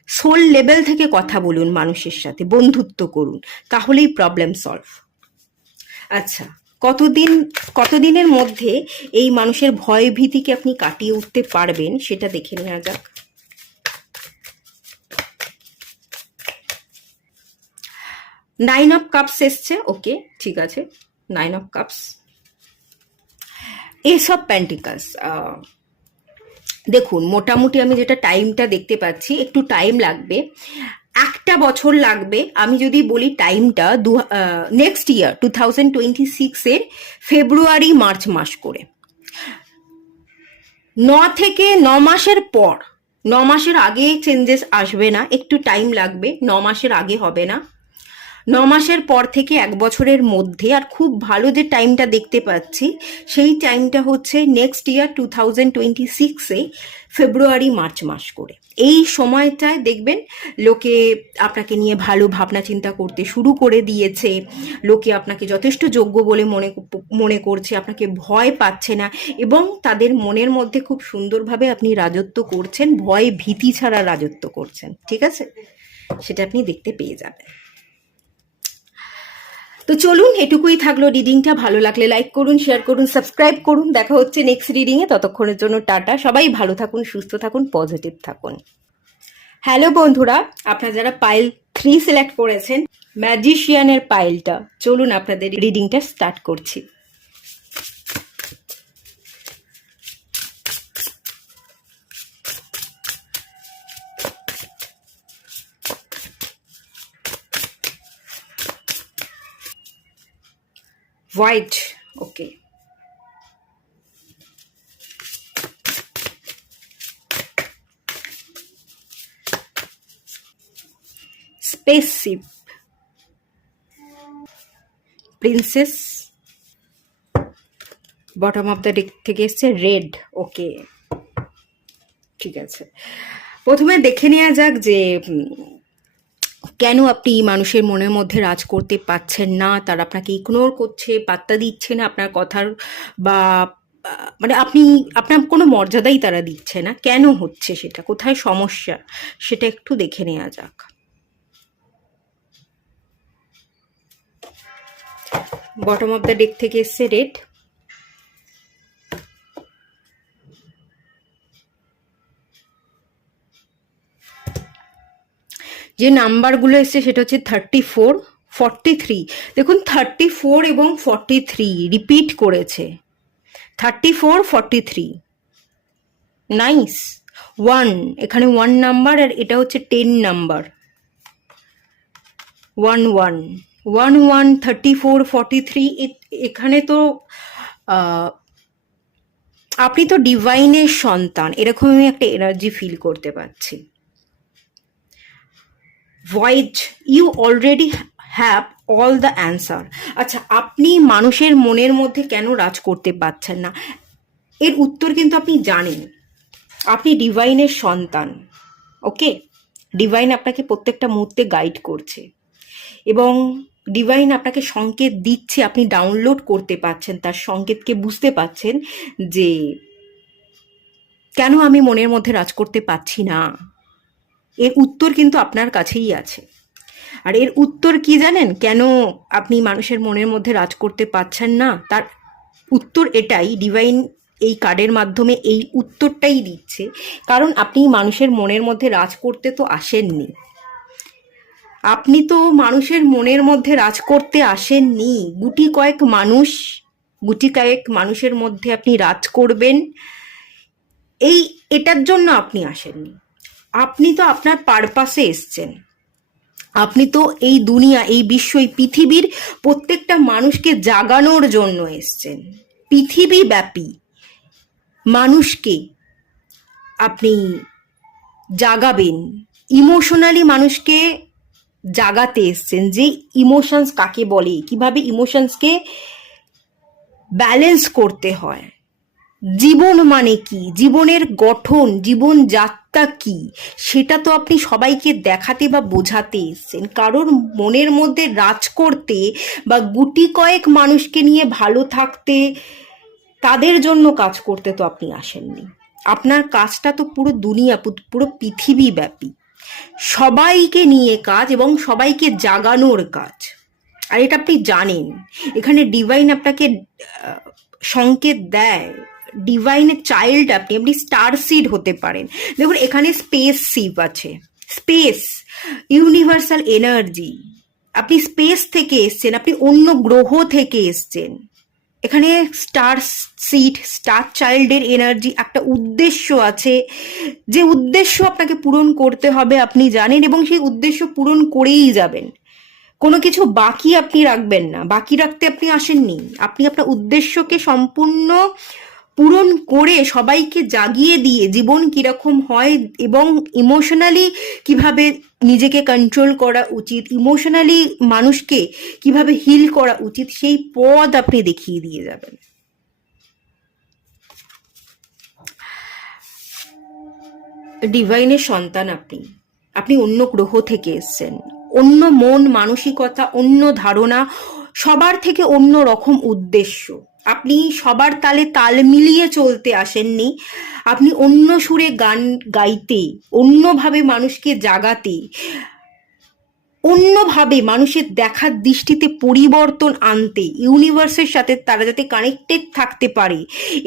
সোল লেভেল থেকে কথা বলুন মানুষের সাথে, বন্ধুত্ব করুন, তাহলেই প্রবলেম সলভ। আচ্ছা, কতদিনের মধ্যে এই মানুষের ভয় ভীতিকে আপনি কাটিয়ে উঠতে পারবেন সেটা দেখে নেওয়া যাক। 9 অফ কাপস এসছে, ওকে ঠিক আছে, 9 of cups, S of pentacles. দেখুন মোটামুটি আমি যেটা টাইমটা দেখতে পাচ্ছি, একটু টাইম লাগবে, 1 বছর লাগবে। আমি যদি বলি টাইমটা নেক্সট ইয়ার 2026-এর ফেব্রুয়ারি মার্চ মাস করে, 9 থেকে 9 মাসের পর, 9 মাসের আগে চেঞ্জেস আসবে না, একটু টাইম লাগবে, 9 মাসের আগে হবে না। 9 মাসের পর থেকে 1 বছরের মধ্যে, আর খুব ভালো যে টাইমটা দেখতে পাচ্ছি সেই টাইমটা হচ্ছে নেক্সট ইয়ার 2026-এ ফেব্রুয়ারি মার্চ মাস করে। এই সময়টায় দেখবেন লোকে আপনাকে নিয়ে ভালো ভাবনা চিন্তা করতে শুরু করে দিয়েছে, লোকে আপনাকে যথেষ্ট যোগ্য বলে মনে করছে, আপনাকে ভয় পাচ্ছে না, এবং তাদের মনের মধ্যে খুব সুন্দরভাবে আপনি রাজত্ব করছেন, ভয় ভীতি ছাড়া রাজত্ব করছেন, ঠিক আছে, সেটা আপনি দেখতে পেয়ে যাবেন। তো চলুন, এটুকুই থাকলো রিডিংটা। ভালো লাগলে লাইক করুন, শেয়ার করুন, সাবস্ক্রাইব করুন। দেখা হচ্ছে নেক্সট রিডিংয়ে, ততক্ষণের জন্য টাটা। সবাই ভালো থাকুন, সুস্থ থাকুন, পজিটিভ থাকুন। হ্যালো বন্ধুরা, আপনারা যারা পাইল 3 সিলেক্ট করেছেন, ম্যাজিশিয়ানের পাইলটা, চলুন আপনাদের রিডিংটা স্টার্ট করছি। White, okay, spaceship, princess, bottom of the deck থেকে এসছে রেড, ওকে ঠিক আছে। প্রথমে দেখে নেওয়া যাক যে কেন আপনি মানুষের মনের মধ্যে রাজ করতে পারছেন না, তারা আপনাকে ইগনোর করছে, পাত্তা দিচ্ছে না আপনার কথার, বা মানে আপনার কোনো মর্যাদাই তারা দিচ্ছে না, কেন হচ্ছে সেটা, কোথায় সমস্যা সেটা একটু দেখে নেওয়া যাক। বটম অফ দ্য ডেক থেকে এসছে রেড, যে নাম্বারগুলো এসছে সেটা হচ্ছে 34, 43। দেখুন 34 এবং 43 রিপিট করেছে, 34, 43, নাইস। 1, এখানে 1 নাম্বার, আর এটা হচ্ছে 10 নাম্বার, 1 1 1 1 34 43। এখানে তো আপনি তো ডিভাইনের সন্তান, এরকমই একটা এনার্জি ফিল করতে পারছি। Void, you already have all the answer. আচ্ছা, আপনি মানুষের মনের মধ্যে কেন রাজ করতে পারছেন না, এর উত্তর কিন্তু আপনি জানেন। আপনি ডিভাইনের সন্তান, ওকে, ডিভাইন আপনাকে প্রত্যেকটা মুহূর্তে গাইড করছে এবং ডিভাইন আপনাকে সংকেত দিচ্ছে, আপনি ডাউনলোড করতে পারছেন, তার সংকেতকে বুঝতে পারছেন যে কেন আমি মনের মধ্যে রাজ করতে পারছি না। এর উত্তর কিন্তু আপনার কাছেই আছে। আর এর উত্তর কি জানেন, কেন আপনি মানুষের মনের মধ্যে রাজ করতে পারছেন না, তার উত্তর এটাই, ডিভাইন এই কার্ডের মাধ্যমে এই উত্তরটাই দিচ্ছে, কারণ আপনি মানুষের মনের মধ্যে রাজ করতে তো আসেননি, আপনি তো মানুষের মনের মধ্যে রাজ করতে আসেননি। গুটি কয়েক মানুষের মধ্যে আপনি রাজ করবেন, এই এটার জন্য আপনি আসেননি। আপনি তো আপনার পারপাসে এসছেন। আপনি তো এই দুনিয়া, এই বিশ্ব, এই পৃথিবীর প্রত্যেকটা মানুষকে জাগানোর জন্য এসছেন। পৃথিবীব্যাপী মানুষকে আপনি জাগাবেন, ইমোশনালি মানুষকে জাগাতে এসছেন, যে ইমোশনস কাকে বলে, কিভাবে ইমোশনসকে ব্যালেন্স করতে হয়, জীবন মানে কি, জীবনের গঠন, জীবন যাত্রা কি, সেটা তো আপনি সবাইকে দেখাতে বা বোঝাতে এসছেন। কারোর মনের মধ্যে রাজ করতে বা গুটি কয়েক মানুষকে নিয়ে ভালো থাকতে, তাদের জন্য কাজ করতে তো আপনি আসেননি। আপনার কাজটা তো পুরো দুনিয়া, পুরো পৃথিবী ব্যাপী সবাইকে নিয়ে কাজ এবং সবাইকে জাগানোর কাজ। আর এটা আপনি জানেন। এখানে ডিভাইন আপনাকে সংকেত দেয়, ডিভাইনের চাইল্ড আপনি, আপনি স্টার সিড হতে পারেন। দেখুন এখানে স্পেস শিপ আছে, স্পেস ইউনিভার্সাল এনার্জি। আপনি স্পেস থেকে এসছেন, আপনি অন্য গ্রহ থেকে এসছেন। এখানে স্টার সিড, স্টার চাইল্ডের এনার্জি, একটা উদ্দেশ্য আছে, যে উদ্দেশ্য আপনাকে পূরণ করতে হবে আপনি জানেন, এবং সেই উদ্দেশ্য পূরণ করেই যাবেন। কোনো কিছু বাকি আপনি রাখবেন না, বাকি রাখতে আপনি আসেননি। আপনি আপনার উদ্দেশ্যকে সম্পূর্ণ পূরণ করে সবাইকে জাগিয়ে দিয়ে জীবন কিরকম হয় এবং ইমোশনালি কিভাবে নিজেকে কন্ট্রোল করা উচিত, ইমোশনালি মানুষকে কিভাবে হিল করা উচিত, সেই পথ আপনি দেখিয়ে দিয়ে যাবেন। ডিভাইনের সন্তান আপনি, আপনি অন্য গ্রহ থেকে এসছেন, অন্য মন মানসিকতা, অন্য ধারণা, সবার থেকে অন্য রকম উদ্দেশ্য। আপনি সবার তালে তাল মিলিয়ে চলতে আসেননি, আপনি অন্য সুরে গান গাইতে, অন্যভাবে মানুষকে জাগাতে, অন্যভাবে মানুষের দেখার দৃষ্টিতে পরিবর্তন আনতে, ইউনিভার্সের সাথে তারা যাতে কানেক্টেড থাকতে পারে,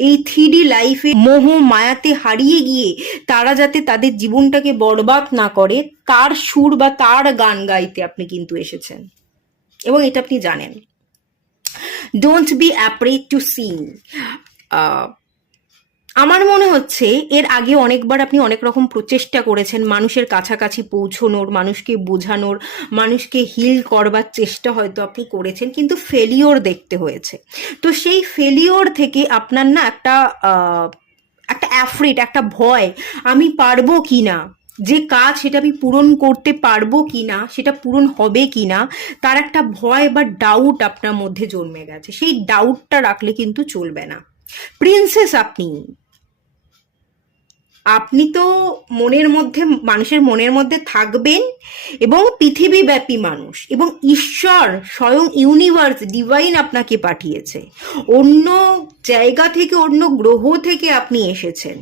এই 3D লাইফে মোহ মায়াতে হারিয়ে গিয়ে তারা যাতে তাদের জীবনটাকে বরবাদ না করে, তার সুর বা তার গান গাইতে আপনি কিন্তু এসেছেন, এবং এটা আপনি জানেন। Don't be afraid to sing. আমার মনে হচ্ছে এর আগে অনেকবার আপনি অনেক রকম প্রচেষ্টা করেছেন মানুষের কাছাকাছি পৌঁছনোর, মানুষকে বোঝানোর, মানুষকে হিল করবার চেষ্টা হয়তো আপনি করেছেন, কিন্তু ফেলিওর দেখতে হয়েছে। তো সেই ফেলিওর থেকে আপনার না একটা অ্যাফ্রেড, একটা ভয়, আমি পারবো কি না, যে কাজ সেটা আমি পূরণ করতে পারবো কি না, সেটা পূরণ হবে কি না, তার একটা ভয় বা ডাউট আপনার মধ্যে জন্মে গেছে। সেই ডাউটটা রাখলে কিন্তু চলবে না। প্রিন্সেস আপনি তো মনের মধ্যে, মানুষের মনের মধ্যে থাকবেন, এবং পৃথিবীব্যাপী মানুষ এবং ঈশ্বর স্বয়ং ইউনিভার্স ডিভাইন আপনাকে পাঠিয়েছে, অন্য জায়গা থেকে, অন্য গ্রহ থেকে আপনি এসেছেন।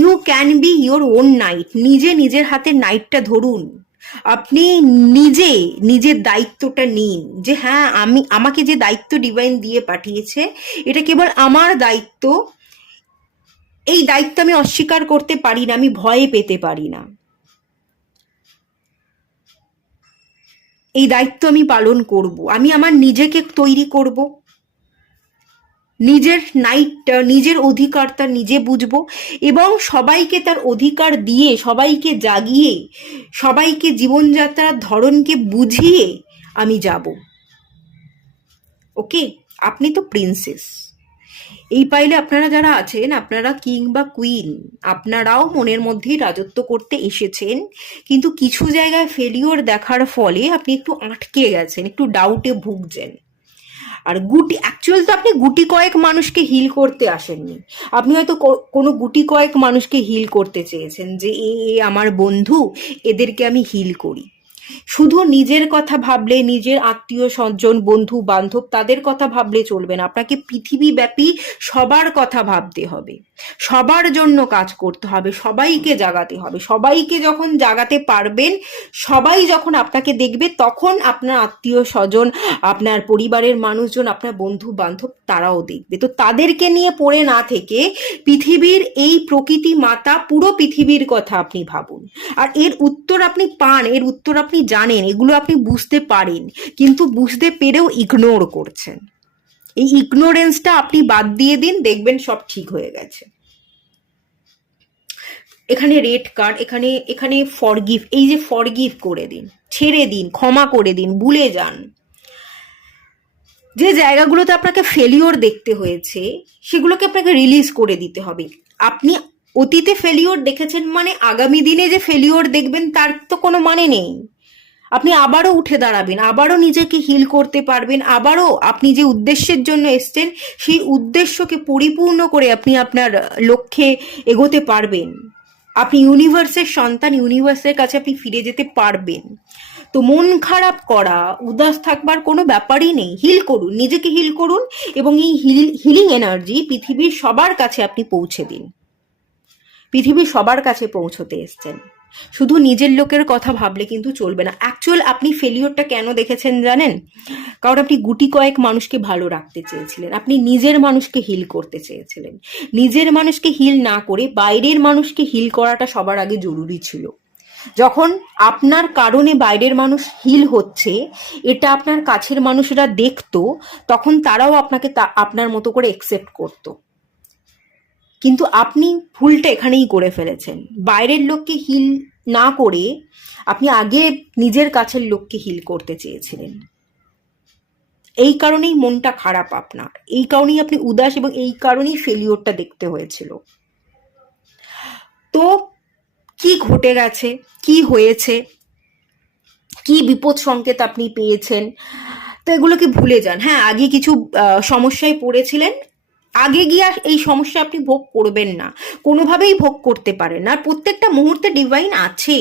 You can be your own knight. নিজে নিজের হাতে নাইটটা ধরুন, আপনি নিজে নিজের দায়িত্বটা নিন, যে হ্যাঁ আমাকে যে দায়িত্ব ডিভাইন দিয়ে পাঠিয়েছে, এটা কেবল আমার দায়িত্ব, এই দায়িত্ব আমি অস্বীকার করতে পারি না, আমি ভয় পেতে পারি না, এই দায়িত্ব আমি পালন করব। আমি আমার নিজেকে তৈরি করব, নিজের নাইটটা, নিজের অধিকারটা নিজে বুঝবো, এবং সবাইকে তার অধিকার দিয়ে, সবাইকে জাগিয়ে, সবাইকে জীবনযাত্রার ধরনকে বুঝিয়ে আমি যাব। ওকে, আপনি তো প্রিন্সেস। এই পাইলে আপনারা যারা আছেন, আপনারা কিং বা কুইন, আপনারাও মনের মধ্যেই রাজত্ব করতে এসেছেন, কিন্তু কিছু জায়গায় ফেলিওর দেখার ফলে আপনি একটু আটকে গেছেন, একটু ডাউটে ভুগছেন। আর অ্যাকচুয়াল তো আপনি গুটি কয়েক মানুষকে হিল করতে আসেননি, আপনি হয়তো কোনো গুটি কয়েক মানুষকে হিল করতে চেয়েছেন, যে এ আমার বন্ধু, এদেরকে আমি হিল করি। শুধু নিজের কথা ভাবলে, নিজের আত্মীয় স্বজন, বন্ধু বান্ধব, তাদের কথা ভাবলে চলবে না, আপনাকে পৃথিবীব্যাপী সবার কথা ভাবতে হবে, সবার জন্য কাজ করতে হবে, সবাইকে জাগাতে হবে। সবাইকে যখন জাগাতে পারবেন, সবাই যখন আপনাকে দেখবে, তখন আপনার আত্মীয় স্বজন, আপনার পরিবারের মানুষজন, আপনার বন্ধু বান্ধব, তারাও দেখবে। তো তাদেরকে নিয়ে পড়ে না থেকে পৃথিবীর এই প্রকৃতি মাতা, পুরো পৃথিবীর কথা আপনি ভাবুন, আর এর উত্তর আপনি পান, এর উত্তর আপনি আপনি জানেন, এগুলো আপনি বুঝতে পারেন, কিন্তু বুঝতে পেরেও ইগনোর করছেন। এই ইগনোরেন্সটা আপনি বাদ দিয়ে দিন, দেখবেন সব ঠিক হয়ে গেছে। এখানে রেড কার্ড, এখানে এখানে ফরগিভ, এই যে ফরগিভ করে দিন, ছেড়ে দিন, ক্ষমা করে দিন, ভুলে যান। যে জায়গাগুলোতে আপনাকে ফেলিওর দেখতে হয়েছে সেগুলোকে আপনাকে রিলিজ করে দিতে হবে। আপনি অতীতে ফেলিওর দেখেছেন মানে আগামী দিনে যে ফেলিওর দেখবেন তার তো কোনো মানে নেই। আপনি আবারও উঠে দাঁড়াবেন, আবারও নিজেকে হিল করতে পারবেন, আবারও আপনি যে উদ্দেশ্যের জন্য এসছেন সেই উদ্দেশ্যকে পরিপূর্ণ করে আপনি আপনার লক্ষ্যে এগোতে পারবেন। আপনি ইউনিভার্সের সন্তান, ইউনিভার্সের কাছে আপনি ফিরে যেতে পারবেন। তো মন খারাপ করা, উদাস থাকবার কোনো ব্যাপারই নেই। হিল করুন, নিজেকে হিল করুন, এবং এই হিলিং এনার্জি পৃথিবীর সবার কাছে আপনি পৌঁছে দিন। পৃথিবীর সবার কাছে পৌঁছতে এসছেন, শুধু নিজের লোকের কথা ভাবলে কিন্তু চলবে না। অ্যাকচুয়াল আপনি ফেলিওরটা কেন দেখেছেন জানেন? কারণ আপনি গুটি কয়েক মানুষকে ভালো রাখতে চেয়েছিলেন, আপনি নিজের মানুষকে হিল করতে চেয়েছিলেন। নিজের মানুষকে হিল না করে বাইরের মানুষকে হিল করাটা সবার আগে জরুরি ছিল। যখন আপনার কারণে বাইরের মানুষ হিল হচ্ছে, এটা আপনার কাছের মানুষরা দেখতো, তখন তারাও আপনাকে আপনার মতো করে একসেপ্ট করতো। কিন্তু আপনি ভুলটা এখানেই করে ফেলেছেন। বাইরের লোককে হিল না করে আপনি আগে নিজের কাছের লোককে হিল করতে চেয়েছিলেন। এই কারণেই মনটা খারাপ আপনার, এই কারণেই আপনি উদাস, এবং এই কারণেই ফেলিওরটা দেখতে হয়েছিল। তো কি ঘটে গেছে, কি হয়েছে, কি বিপদ সংকেত আপনি পেয়েছেন, তো এগুলোকে ভুলে যান। হ্যাঁ, আগে কিছু সমস্যায় পড়েছিলেন, আগে গিয়ে এই সমস্যা আপনি ভোগ করবেন না, কোনোভাবেই ভোগ করতে পারেন না। আর প্রত্যেকটা মুহূর্তে ডিভাইন আছে।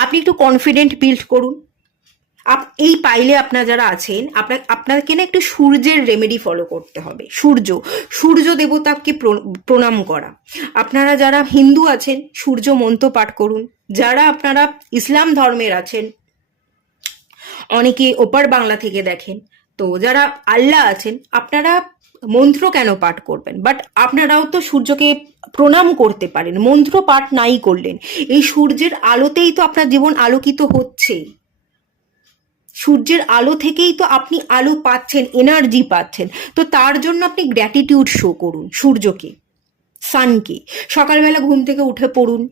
আপনি একটু কনফিডেন্ট বিল্ড করুন। এই পাইলে আপনারা যারা আছেন, আপনাকে না একটু সূর্যের রেমেডি ফলো করতে হবে। সূর্য দেবতাকে প্রণাম করা। আপনারা যারা হিন্দু আছেন সূর্য মন্ত্র পাঠ করুন। যারা আপনারা ইসলাম ধর্মের আছেন, অনেকে ওপার বাংলা থেকে দেখেন, তো যারা আল্লাহ আছেন আপনারা মন্ত্র কেন পাঠ করবেন, বাট আপনারাও তো সূর্যকে প্রণাম করতে পারেন। মন্ত্র পাঠ নাই করলেন, এই সূর্যের আলোতেই তো আপনার জীবন আলোকিত হচ্ছে। সূর্যের আলো থেকেই তো আপনি আলো পাচ্ছেন, এনার্জি পাচ্ছেন। তো তার জন্য আপনি গ্র্যাটিটিউড শো করুন সূর্যকে, সানকে। সকালবেলা ঘুম থেকে উঠে পড়ুন,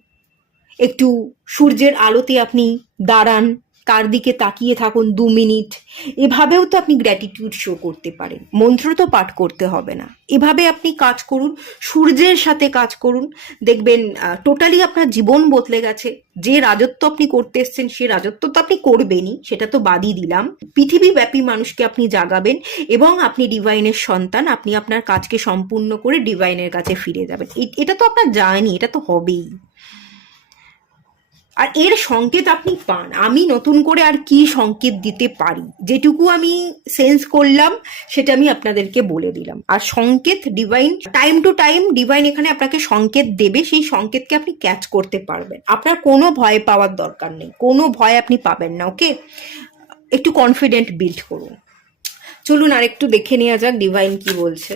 একটু সূর্যের আলোতে আপনি দাঁড়ান, তার দিকে তাকিয়ে থাকুন 2 মিনিট। এভাবেও তো আপনি গ্র্যাটিটিউড শো করতে পারেন, মন্ত্র তো পাঠ করতে হবে না। এভাবে আপনি কাজ করুন, সূর্যের সাথে কাজ করুন, দেখবেন টোটালি আপনার জীবন বদলে গেছে। যে রাজত্ব আপনি করতে এসছেন সে রাজত্ব তো আপনি করবেনই, সেটা তো বাদই দিলাম। পৃথিবীব্যাপী মানুষকে আপনি জাগাবেন, এবং আপনি ডিভাইনের সন্তান, আপনি আপনার কাজকে সম্পূর্ণ করে ডিভাইনের কাছে ফিরে যাবেন। এটা তো আপনার জার্নি, এটা তো হবেই। আর এর সংকেত আপনি পান। আমি নতুন করে আর কি সংকেত দিতে পারি, যেটুকু আমি সেন্স করলাম সেটা আমি আপনাদেরকে বলে দিলাম। আর সংকেত divine time to time divine এখানে আপনাকে সংকেত দেবে, সেই সংকেতকে আপনি ক্যাচ করতে পারবেন। আপনার কোনো ভয় পাওয়ার দরকার নেই, কোনো ভয় আপনি পাবেন না। ওকে, একটু কনফিডেন্ট বিল্ড করুন। চলুন আর একটু দেখে নেওয়া যাক ডিভাইন কি বলছে।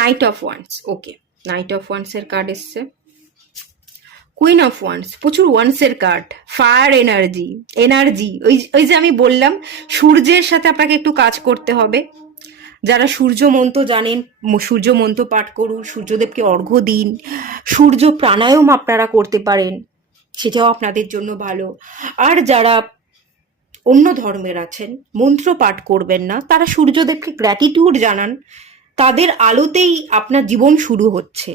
Knight of wands, okay, knight of ওয়ান্সের কার্ড এসছে। কুইন অফ ওয়ান্স, প্রচুর ওয়ান্সের কার্ড। ফায়ার এনার্জি, ওই যে আমি বললাম সূর্যের সাথে আপনাকে একটু কাজ করতে হবে। যারা সূর্য মন্ত্র জানেন, সূর্য মন্ত্র পাঠ করুন, সূর্যদেবকে অর্ঘ্য দিন। সূর্য প্রাণায়াম আপনারা করতে পারেন, সেটাও আপনাদের জন্য ভালো। আর যারা অন্য ধর্মের আছেন, মন্ত্র পাঠ করবেন না, তারা সূর্যদেবকে গ্র্যাটিটিউড জানান। তাদের আলোতেই আপনার জীবন শুরু হচ্ছে,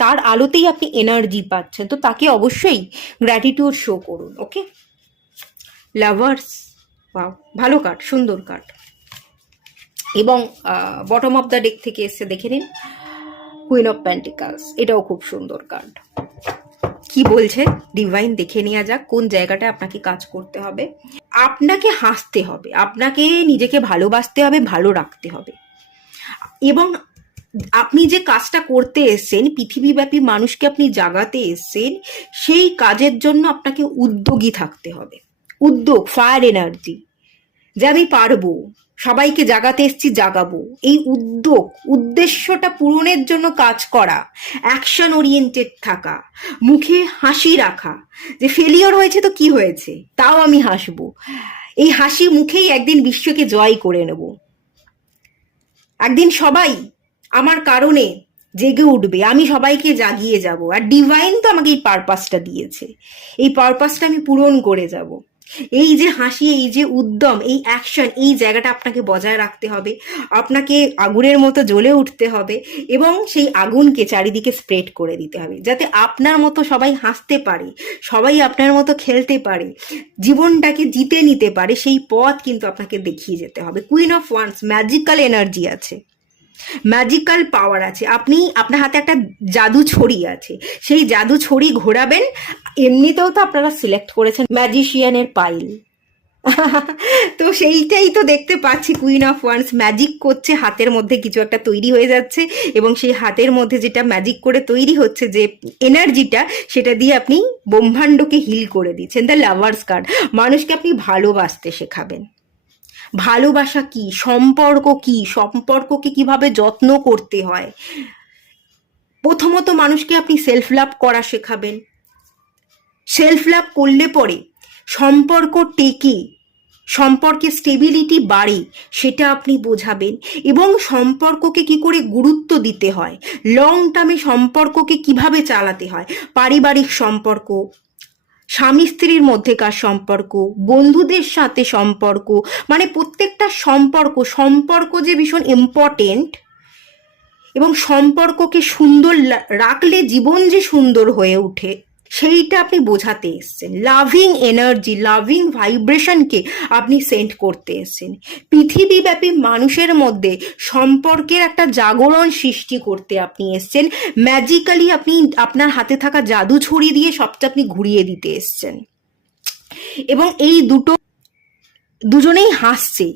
তার আলোতেই আপনি এনার্জি পাচ্ছেন, তো তাকে অবশ্যই গ্র্যাটিটিউড শো করুন। ওকে, লাভার্স, বাহ, ভালো কার্ড, সুন্দর কার্ড। এবং বটম অফ দ্য ডেক থেকে এসে দেখে নিন কুইন অফ পেন্টিকালস, এটাও খুব সুন্দর কার্ড। কি বলছে ডিভাইন দেখে নেওয়া যাক কোন জায়গাটা আপনাকে কাজ করতে হবে। আপনাকে হাসতে হবে, আপনাকে নিজেকে ভালোবাসতে হবে, ভালো রাখতে হবে, এবং আপনি যে কাজটা করতে এসছেন, পৃথিবীব্যাপী মানুষকে আপনি জাগাতে এসছেন, সেই কাজের জন্য আপনাকে উদ্যোগী থাকতে হবে। উদ্যোগ, ফায়ার এনার্জি, যে আমি পারবো, সবাইকে জাগাতে এসছি, জাগাবো। এই উদ্যোগ, উদ্দেশ্যটা পূরণের জন্য কাজ করা, অ্যাকশন ওরিয়েন্টেড থাকা, মুখে হাসি রাখা, যে ফেলিওর হয়েছে তো কি হয়েছে, তাও আমি হাসবো। এই হাসি মুখেই একদিন বিশ্বকে জয় করে নেব। একদিন সবাই আমার কারণে জেগে উঠবে, আমি সবাইকে জাগিয়ে যাব। আর ডিভাইন তো আমাকে এই পারপাসটা দিয়েছে, এই পারপাসটা আমি পূরণ করে যাব। এই যে হাসি, এই যে উদ্যম, এই অ্যাকশন, এই জায়গাটা আপনাকে বজায় রাখতে হবে। আপনাকে আগুনের মতো জ্বলে উঠতে হবে এবং সেই আগুনকে চারিদিকে স্প্রেড করে দিতে হবে, যাতে আপনার মতো সবাই হাসতে পারে, সবাই আপনার মতো খেলতে পারে, জীবনটাকে জিতে নিতে পারে। সেই পথ কিন্তু আপনাকে দেখিয়ে যেতে হবে। Queen of once, magical energy আছে, ম্যাজিক্যাল পাওয়ার আছে। আপনি, আপনার হাতে একটা জাদু ছড়ি আছে, সেই জাদু ছড়ি ঘোরাবেন। এমনিতেও তো আপনারা সিলেক্ট করেছেন ম্যাজিশিয়ানের পাইল, তো সেইটাই তো দেখতে পাচ্ছি। কুইন অফ ওয়ান্স ম্যাজিক করছে, হাতের মধ্যে কিছু একটা তৈরি হয়ে যাচ্ছে এবং সেই হাতের মধ্যে যেটা ম্যাজিক করে তৈরি হচ্ছে যে এনার্জিটা, সেটা দিয়ে আপনি ব্রহ্মাণ্ডকে হিল করে দিচ্ছেন। দ্য লাভার্স কার্ড, মানুষকে আপনি ভালোবাসতে শেখাবেন। ভালোবাসা কি, সম্পর্ক কি, সম্পর্ককে কিভাবে যত্ন করতে হয়। প্রথমত মানুষকে আপনি সেলফ লাভ করা শেখাবেন। সেলফ লাভ করলে পরে সম্পর্ক টেকে, সম্পর্কে স্টেবিলিটি বাড়ে, সেটা আপনি বোঝাবেন। এবং সম্পর্ককে কি করে গুরুত্ব দিতে হয়, লং টার্মে সম্পর্ককে কিভাবে চালাতে হয়, পারিবারিক সম্পর্ক, স্বামী স্ত্রীর মধ্যেকার সম্পর্ক, বন্ধুদের সাথে সম্পর্ক, মানে প্রত্যেকটা সম্পর্ক, সম্পর্ক যে ভীষণ ইম্পর্টেন্ট এবং সম্পর্ককে সুন্দর রাখলে জীবন যে সুন্দর হয়ে ওঠে, সেইটা আপনি বোঝাতে এসছেন। লাভিং এনার্জি, লাভিং ভাইব্রেশনকে আপনি সেন্ড করতে এসছেন। পৃথিবীব্যাপী মানুষের মধ্যে সম্পর্কের একটা জাগরণ সৃষ্টি করতে আপনি এসছেন। ম্যাজিক্যালি আপনি আপনার হাতে থাকা জাদু ছড়ি দিয়ে সবটা আপনি ঘুরিয়ে দিতে এসছেন। এবং এই দুজনেই হাসছে,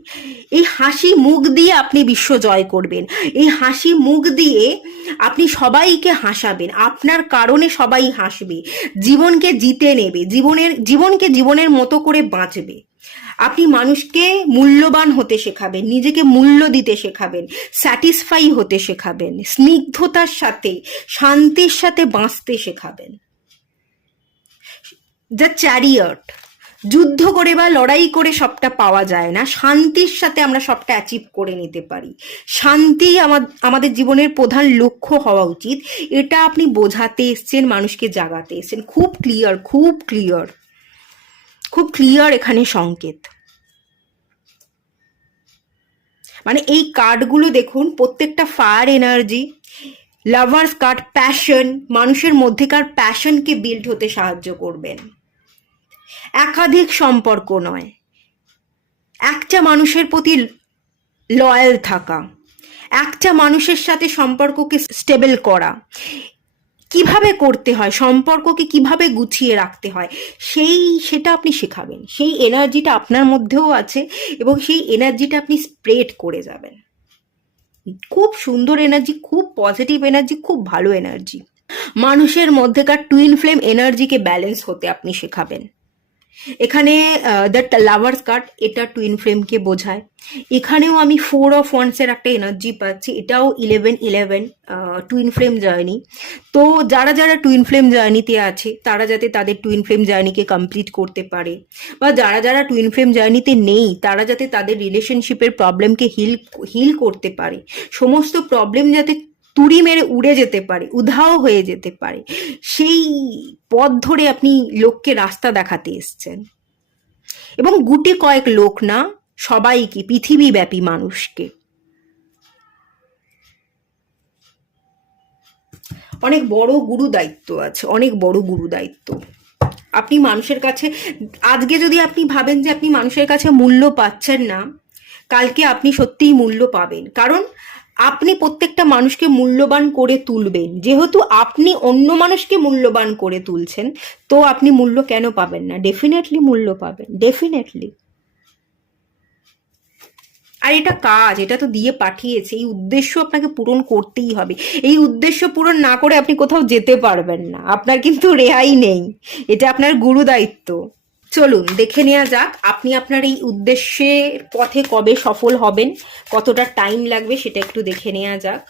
এই হাসি মুখ দিয়ে আপনি বিশ্ব জয় করবেন। এই হাসি মুখ দিয়ে আপনি সবাইকে হাসাবেন, আপনার কারণে সবাই হাসবে, জীবনকে জিতে নেবে, জীবনকে জীবনের মতো করে বাঁচবে। আপনি মানুষকে মূল্যবান হতে শেখাবেন, নিজেকে মূল্য দিতে শেখাবেন, স্যাটিসফাই হতে শেখাবেন, স্নিগ্ধতার সাথে, শান্তির সাথে বাঁচতে শেখাবেন। দ্য চ্যারিয়ট, যুদ্ধ করে বা লড়াই করে সবটা পাওয়া যায় না, শান্তির সাথে আমরা সবটা অ্যাচিভ করে নিতে পারি। শান্তি আমাদের জীবনের প্রধান লক্ষ্য হওয়া উচিত, এটা আপনি বোঝাতে এসছেন, মানুষকে জাগাতে এসছেন। খুব ক্লিয়ার, খুব ক্লিয়ার, খুব ক্লিয়ার এখানে সংকেত। মানে এই কার্ডগুলো দেখুন, প্রত্যেকটা fire energy. Lovers card, passion, মানুষের মধ্যেকার প্যাশনকে বিল্ড হতে সাহায্য করবেন। একাধিক সম্পর্ক নয়, একটা মানুষের প্রতি লয়াল থাকা, একটা মানুষের সাথে সম্পর্ককে স্টেবল করা, কিভাবে করতে হয়, সম্পর্ককে কিভাবে গুছিয়ে রাখতে হয়, সেটা আপনি শেখাবেন। সেই এনার্জিটা আপনার মধ্যেও আছে এবং সেই এনার্জিটা আপনি স্প্রেড করে যাবেন। খুব সুন্দর এনার্জি, খুব পজিটিভ এনার্জি, খুব ভালো এনার্জি। মানুষের মধ্যেকার টুইন ফ্লেম এনার্জিকে ব্যালেন্স হতে আপনি শেখাবেন। এখানে দ্য লাভার্স কার্ড, এটা টুইন ফ্লেমকে বোঝায়। এখানেও আমি 4 অফ ওয়ান্সের একটা এনার্জি পাচ্ছি, এটাও 11 টুইন ফ্লেম জার্নি। তো যারা যারা টুইন ফ্লেম জার্নিতে আছে তারা যাতে তাদের টুইন ফ্লেম জার্নিকে কমপ্লিট করতে পারে, বা যারা যারা টুইন ফ্লেম জার্নিতে নেই তারা যাতে তাদের রিলেশনশিপের প্রবলেমকে হিল করতে পারে, সমস্ত প্রবলেম যাতে তুড়ি মেরে উড়ে যেতে পারে, উধাও হয়ে যেতে পারে, সেই পথ ধরে আপনি লোককে রাস্তা দেখাতে এসছেন। এবং গুটি কয়েক লোক না, সবাইকে, পৃথিবীব্যাপী মানুষকে। অনেক বড় গুরু দায়িত্ব আছে, অনেক বড় গুরু দায়িত্ব। আপনি মানুষের কাছে, আজকে যদি আপনি ভাবেন যে আপনি মানুষের কাছে মূল্য পাচ্ছেন না, কালকে আপনি সত্যিই মূল্য পাবেন। কারণ আপনি প্রত্যেকটা মানুষকে মূল্যবান করে তুলবেন। যেহেতু আপনি অন্য মানুষকে মূল্যবান করে তুলছেন, তো আপনি মূল্য কেন পাবেন না? ডেফিনেটলি মূল্য পাবেন, ডেফিনেটলি। আর এটা কাজ, এটা তো দিয়ে পাঠিয়েছে, এই উদ্দেশ্য আপনাকে পূরণ করতেই হবে। এই উদ্দেশ্য পূরণ না করে আপনি কোথাও যেতে পারবেন না, আপনার কিন্তু রেহাই নেই, এটা আপনার গুরু দায়িত্ব। চলুন দেখে নেওয়া যাক আপনি আপনার এই উদ্দেশ্যের পথে কবে সফল হবেন, কতটা টাইম লাগবে সেটা একটু দেখে নেওয়া যাক।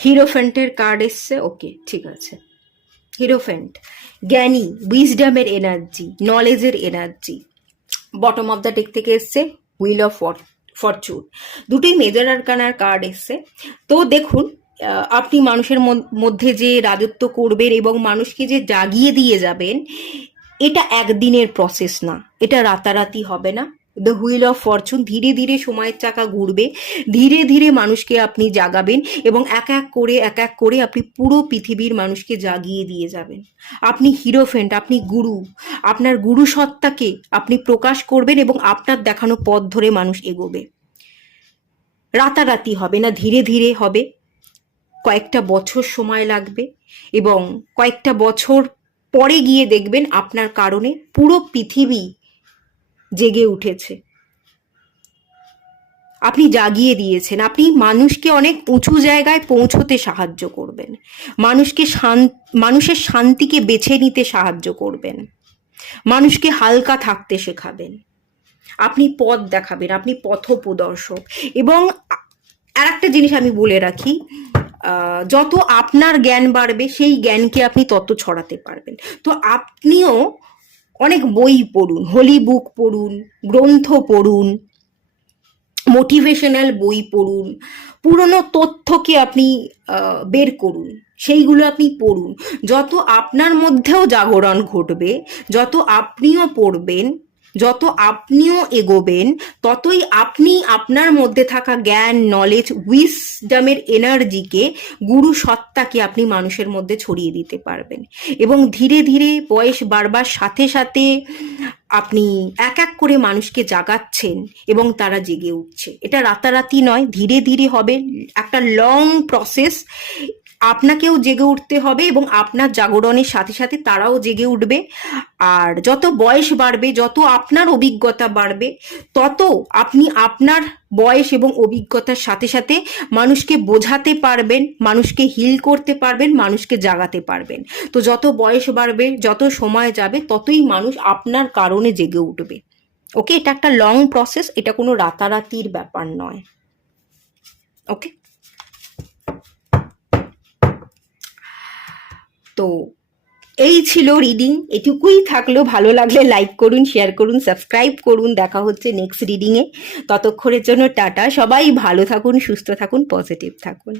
হিরোফ্যান্টের কার্ড এসছে, ওকে ঠিক আছে। হিরোফ্যান্ট জ্ঞানী, উইজডামের এনার্জি, নলেজের energy. Bottom of the deck থেকে এসছে হুইল অফ ফরচুন, দুটোই মেজর আরকানার কার্ড এসছে। তো দেখুন আপনি মানুষের মধ্যে যে রাজত্ব করবেন এবং মানুষকে যে জাগিয়ে দিয়ে যাবেন, এটা একদিনের প্রসেস না, এটা রাতারাতি হবে না। দ্য হুইল অফ ফরচুন, ধীরে ধীরে সময়ের চাকা ঘুরবে, ধীরে ধীরে মানুষকে আপনি জাগাবেন এবং এক এক করে আপনি পুরো পৃথিবীর মানুষকে জাগিয়ে দিয়ে যাবেন। আপনি হিরোফেন্ট, আপনি গুরু, আপনার গুরু সত্তাকে আপনি প্রকাশ করবেন এবং আপনার দেখানো পথ ধরে মানুষ এগোবে। রাতারাতি হবে না, ধীরে ধীরে হবে, কয়েকটা বছর সময় লাগবে এবং কয়েকটা বছর পরে গিয়ে দেখবেন আপনার কারণে পুরো পৃথিবী জেগে উঠেছে। আপনি জাগিয়ে দিয়েছেন, আপনি মানুষকে অনেক উঁচু জায়গায় পৌঁছতে সাহায্য করবেন, মানুষের শান্তিকে বেছে নিতে সাহায্য করবেন, মানুষকে হালকা থাকতে শেখাবেন, আপনি পথ দেখাবেন, আপনি পথপ্রদর্শক। এবং আর একটা জিনিস আমি বলে রাখি, যত আপনার জ্ঞান বাড়বে সেই জ্ঞানকে আপনি তত ছড়াতে পারবেন। তো আপনিও অনেক বই পড়ুন, হোলি বুক পড়ুন, গ্রন্থ পড়ুন, মোটিভেশনাল বই পড়ুন, পুরনো তথ্যকে আপনি বের করুন, সেইগুলো আপনি পড়ুন। যত আপনার মধ্যেও জাগরণ ঘটবে, যত আপনিও পড়বেন, যত আপনিও এগোবেন, ততই আপনি আপনার মধ্যে থাকা জ্ঞান, নলেজ, উইজডমের এনার্জিকে, গুরু সত্তাকে আপনি মানুষের মধ্যে ছড়িয়ে দিতে পারবেন। এবং ধীরে ধীরে বয়স বাড়বার সাথে সাথে আপনি এক এক করে মানুষকে জাগাচ্ছেন এবং তারা জেগে উঠছে। এটা রাতারাতি নয়, ধীরে ধীরে হবে, একটা লং প্রসেস। আপনাকেও জেগে উঠতে হবে এবং আপনার জাগরণের সাথে সাথে তারাও জেগে উঠবে। আর যত বয়স বাড়বে, যত আপনার অভিজ্ঞতা বাড়বে, তত আপনি আপনার বয়স এবং অভিজ্ঞতার সাথে সাথে মানুষকে বোঝাতে পারবেন, মানুষকে হিল করতে পারবেন, মানুষকে জাগাতে পারবেন। তো যত বয়স বাড়বে, যত সময় যাবে, ততই মানুষ আপনার কারণে জেগে উঠবে। ওকে, এটা একটা লং প্রসেস, এটা কোনো রাতারাতির ব্যাপার নয়। ওকে, তো এই ছিল রিডিং, এটুকুই থাকলো। ভালো লাগলে লাইক করুন, শেয়ার করুন, সাবস্ক্রাইব করুন। দেখা হচ্ছে নেক্সট রিডিংয়ে। ততক্ষণের জন্য টাটা। সবাই ভালো থাকুন, সুস্থ থাকুন, পজিটিভ থাকুন।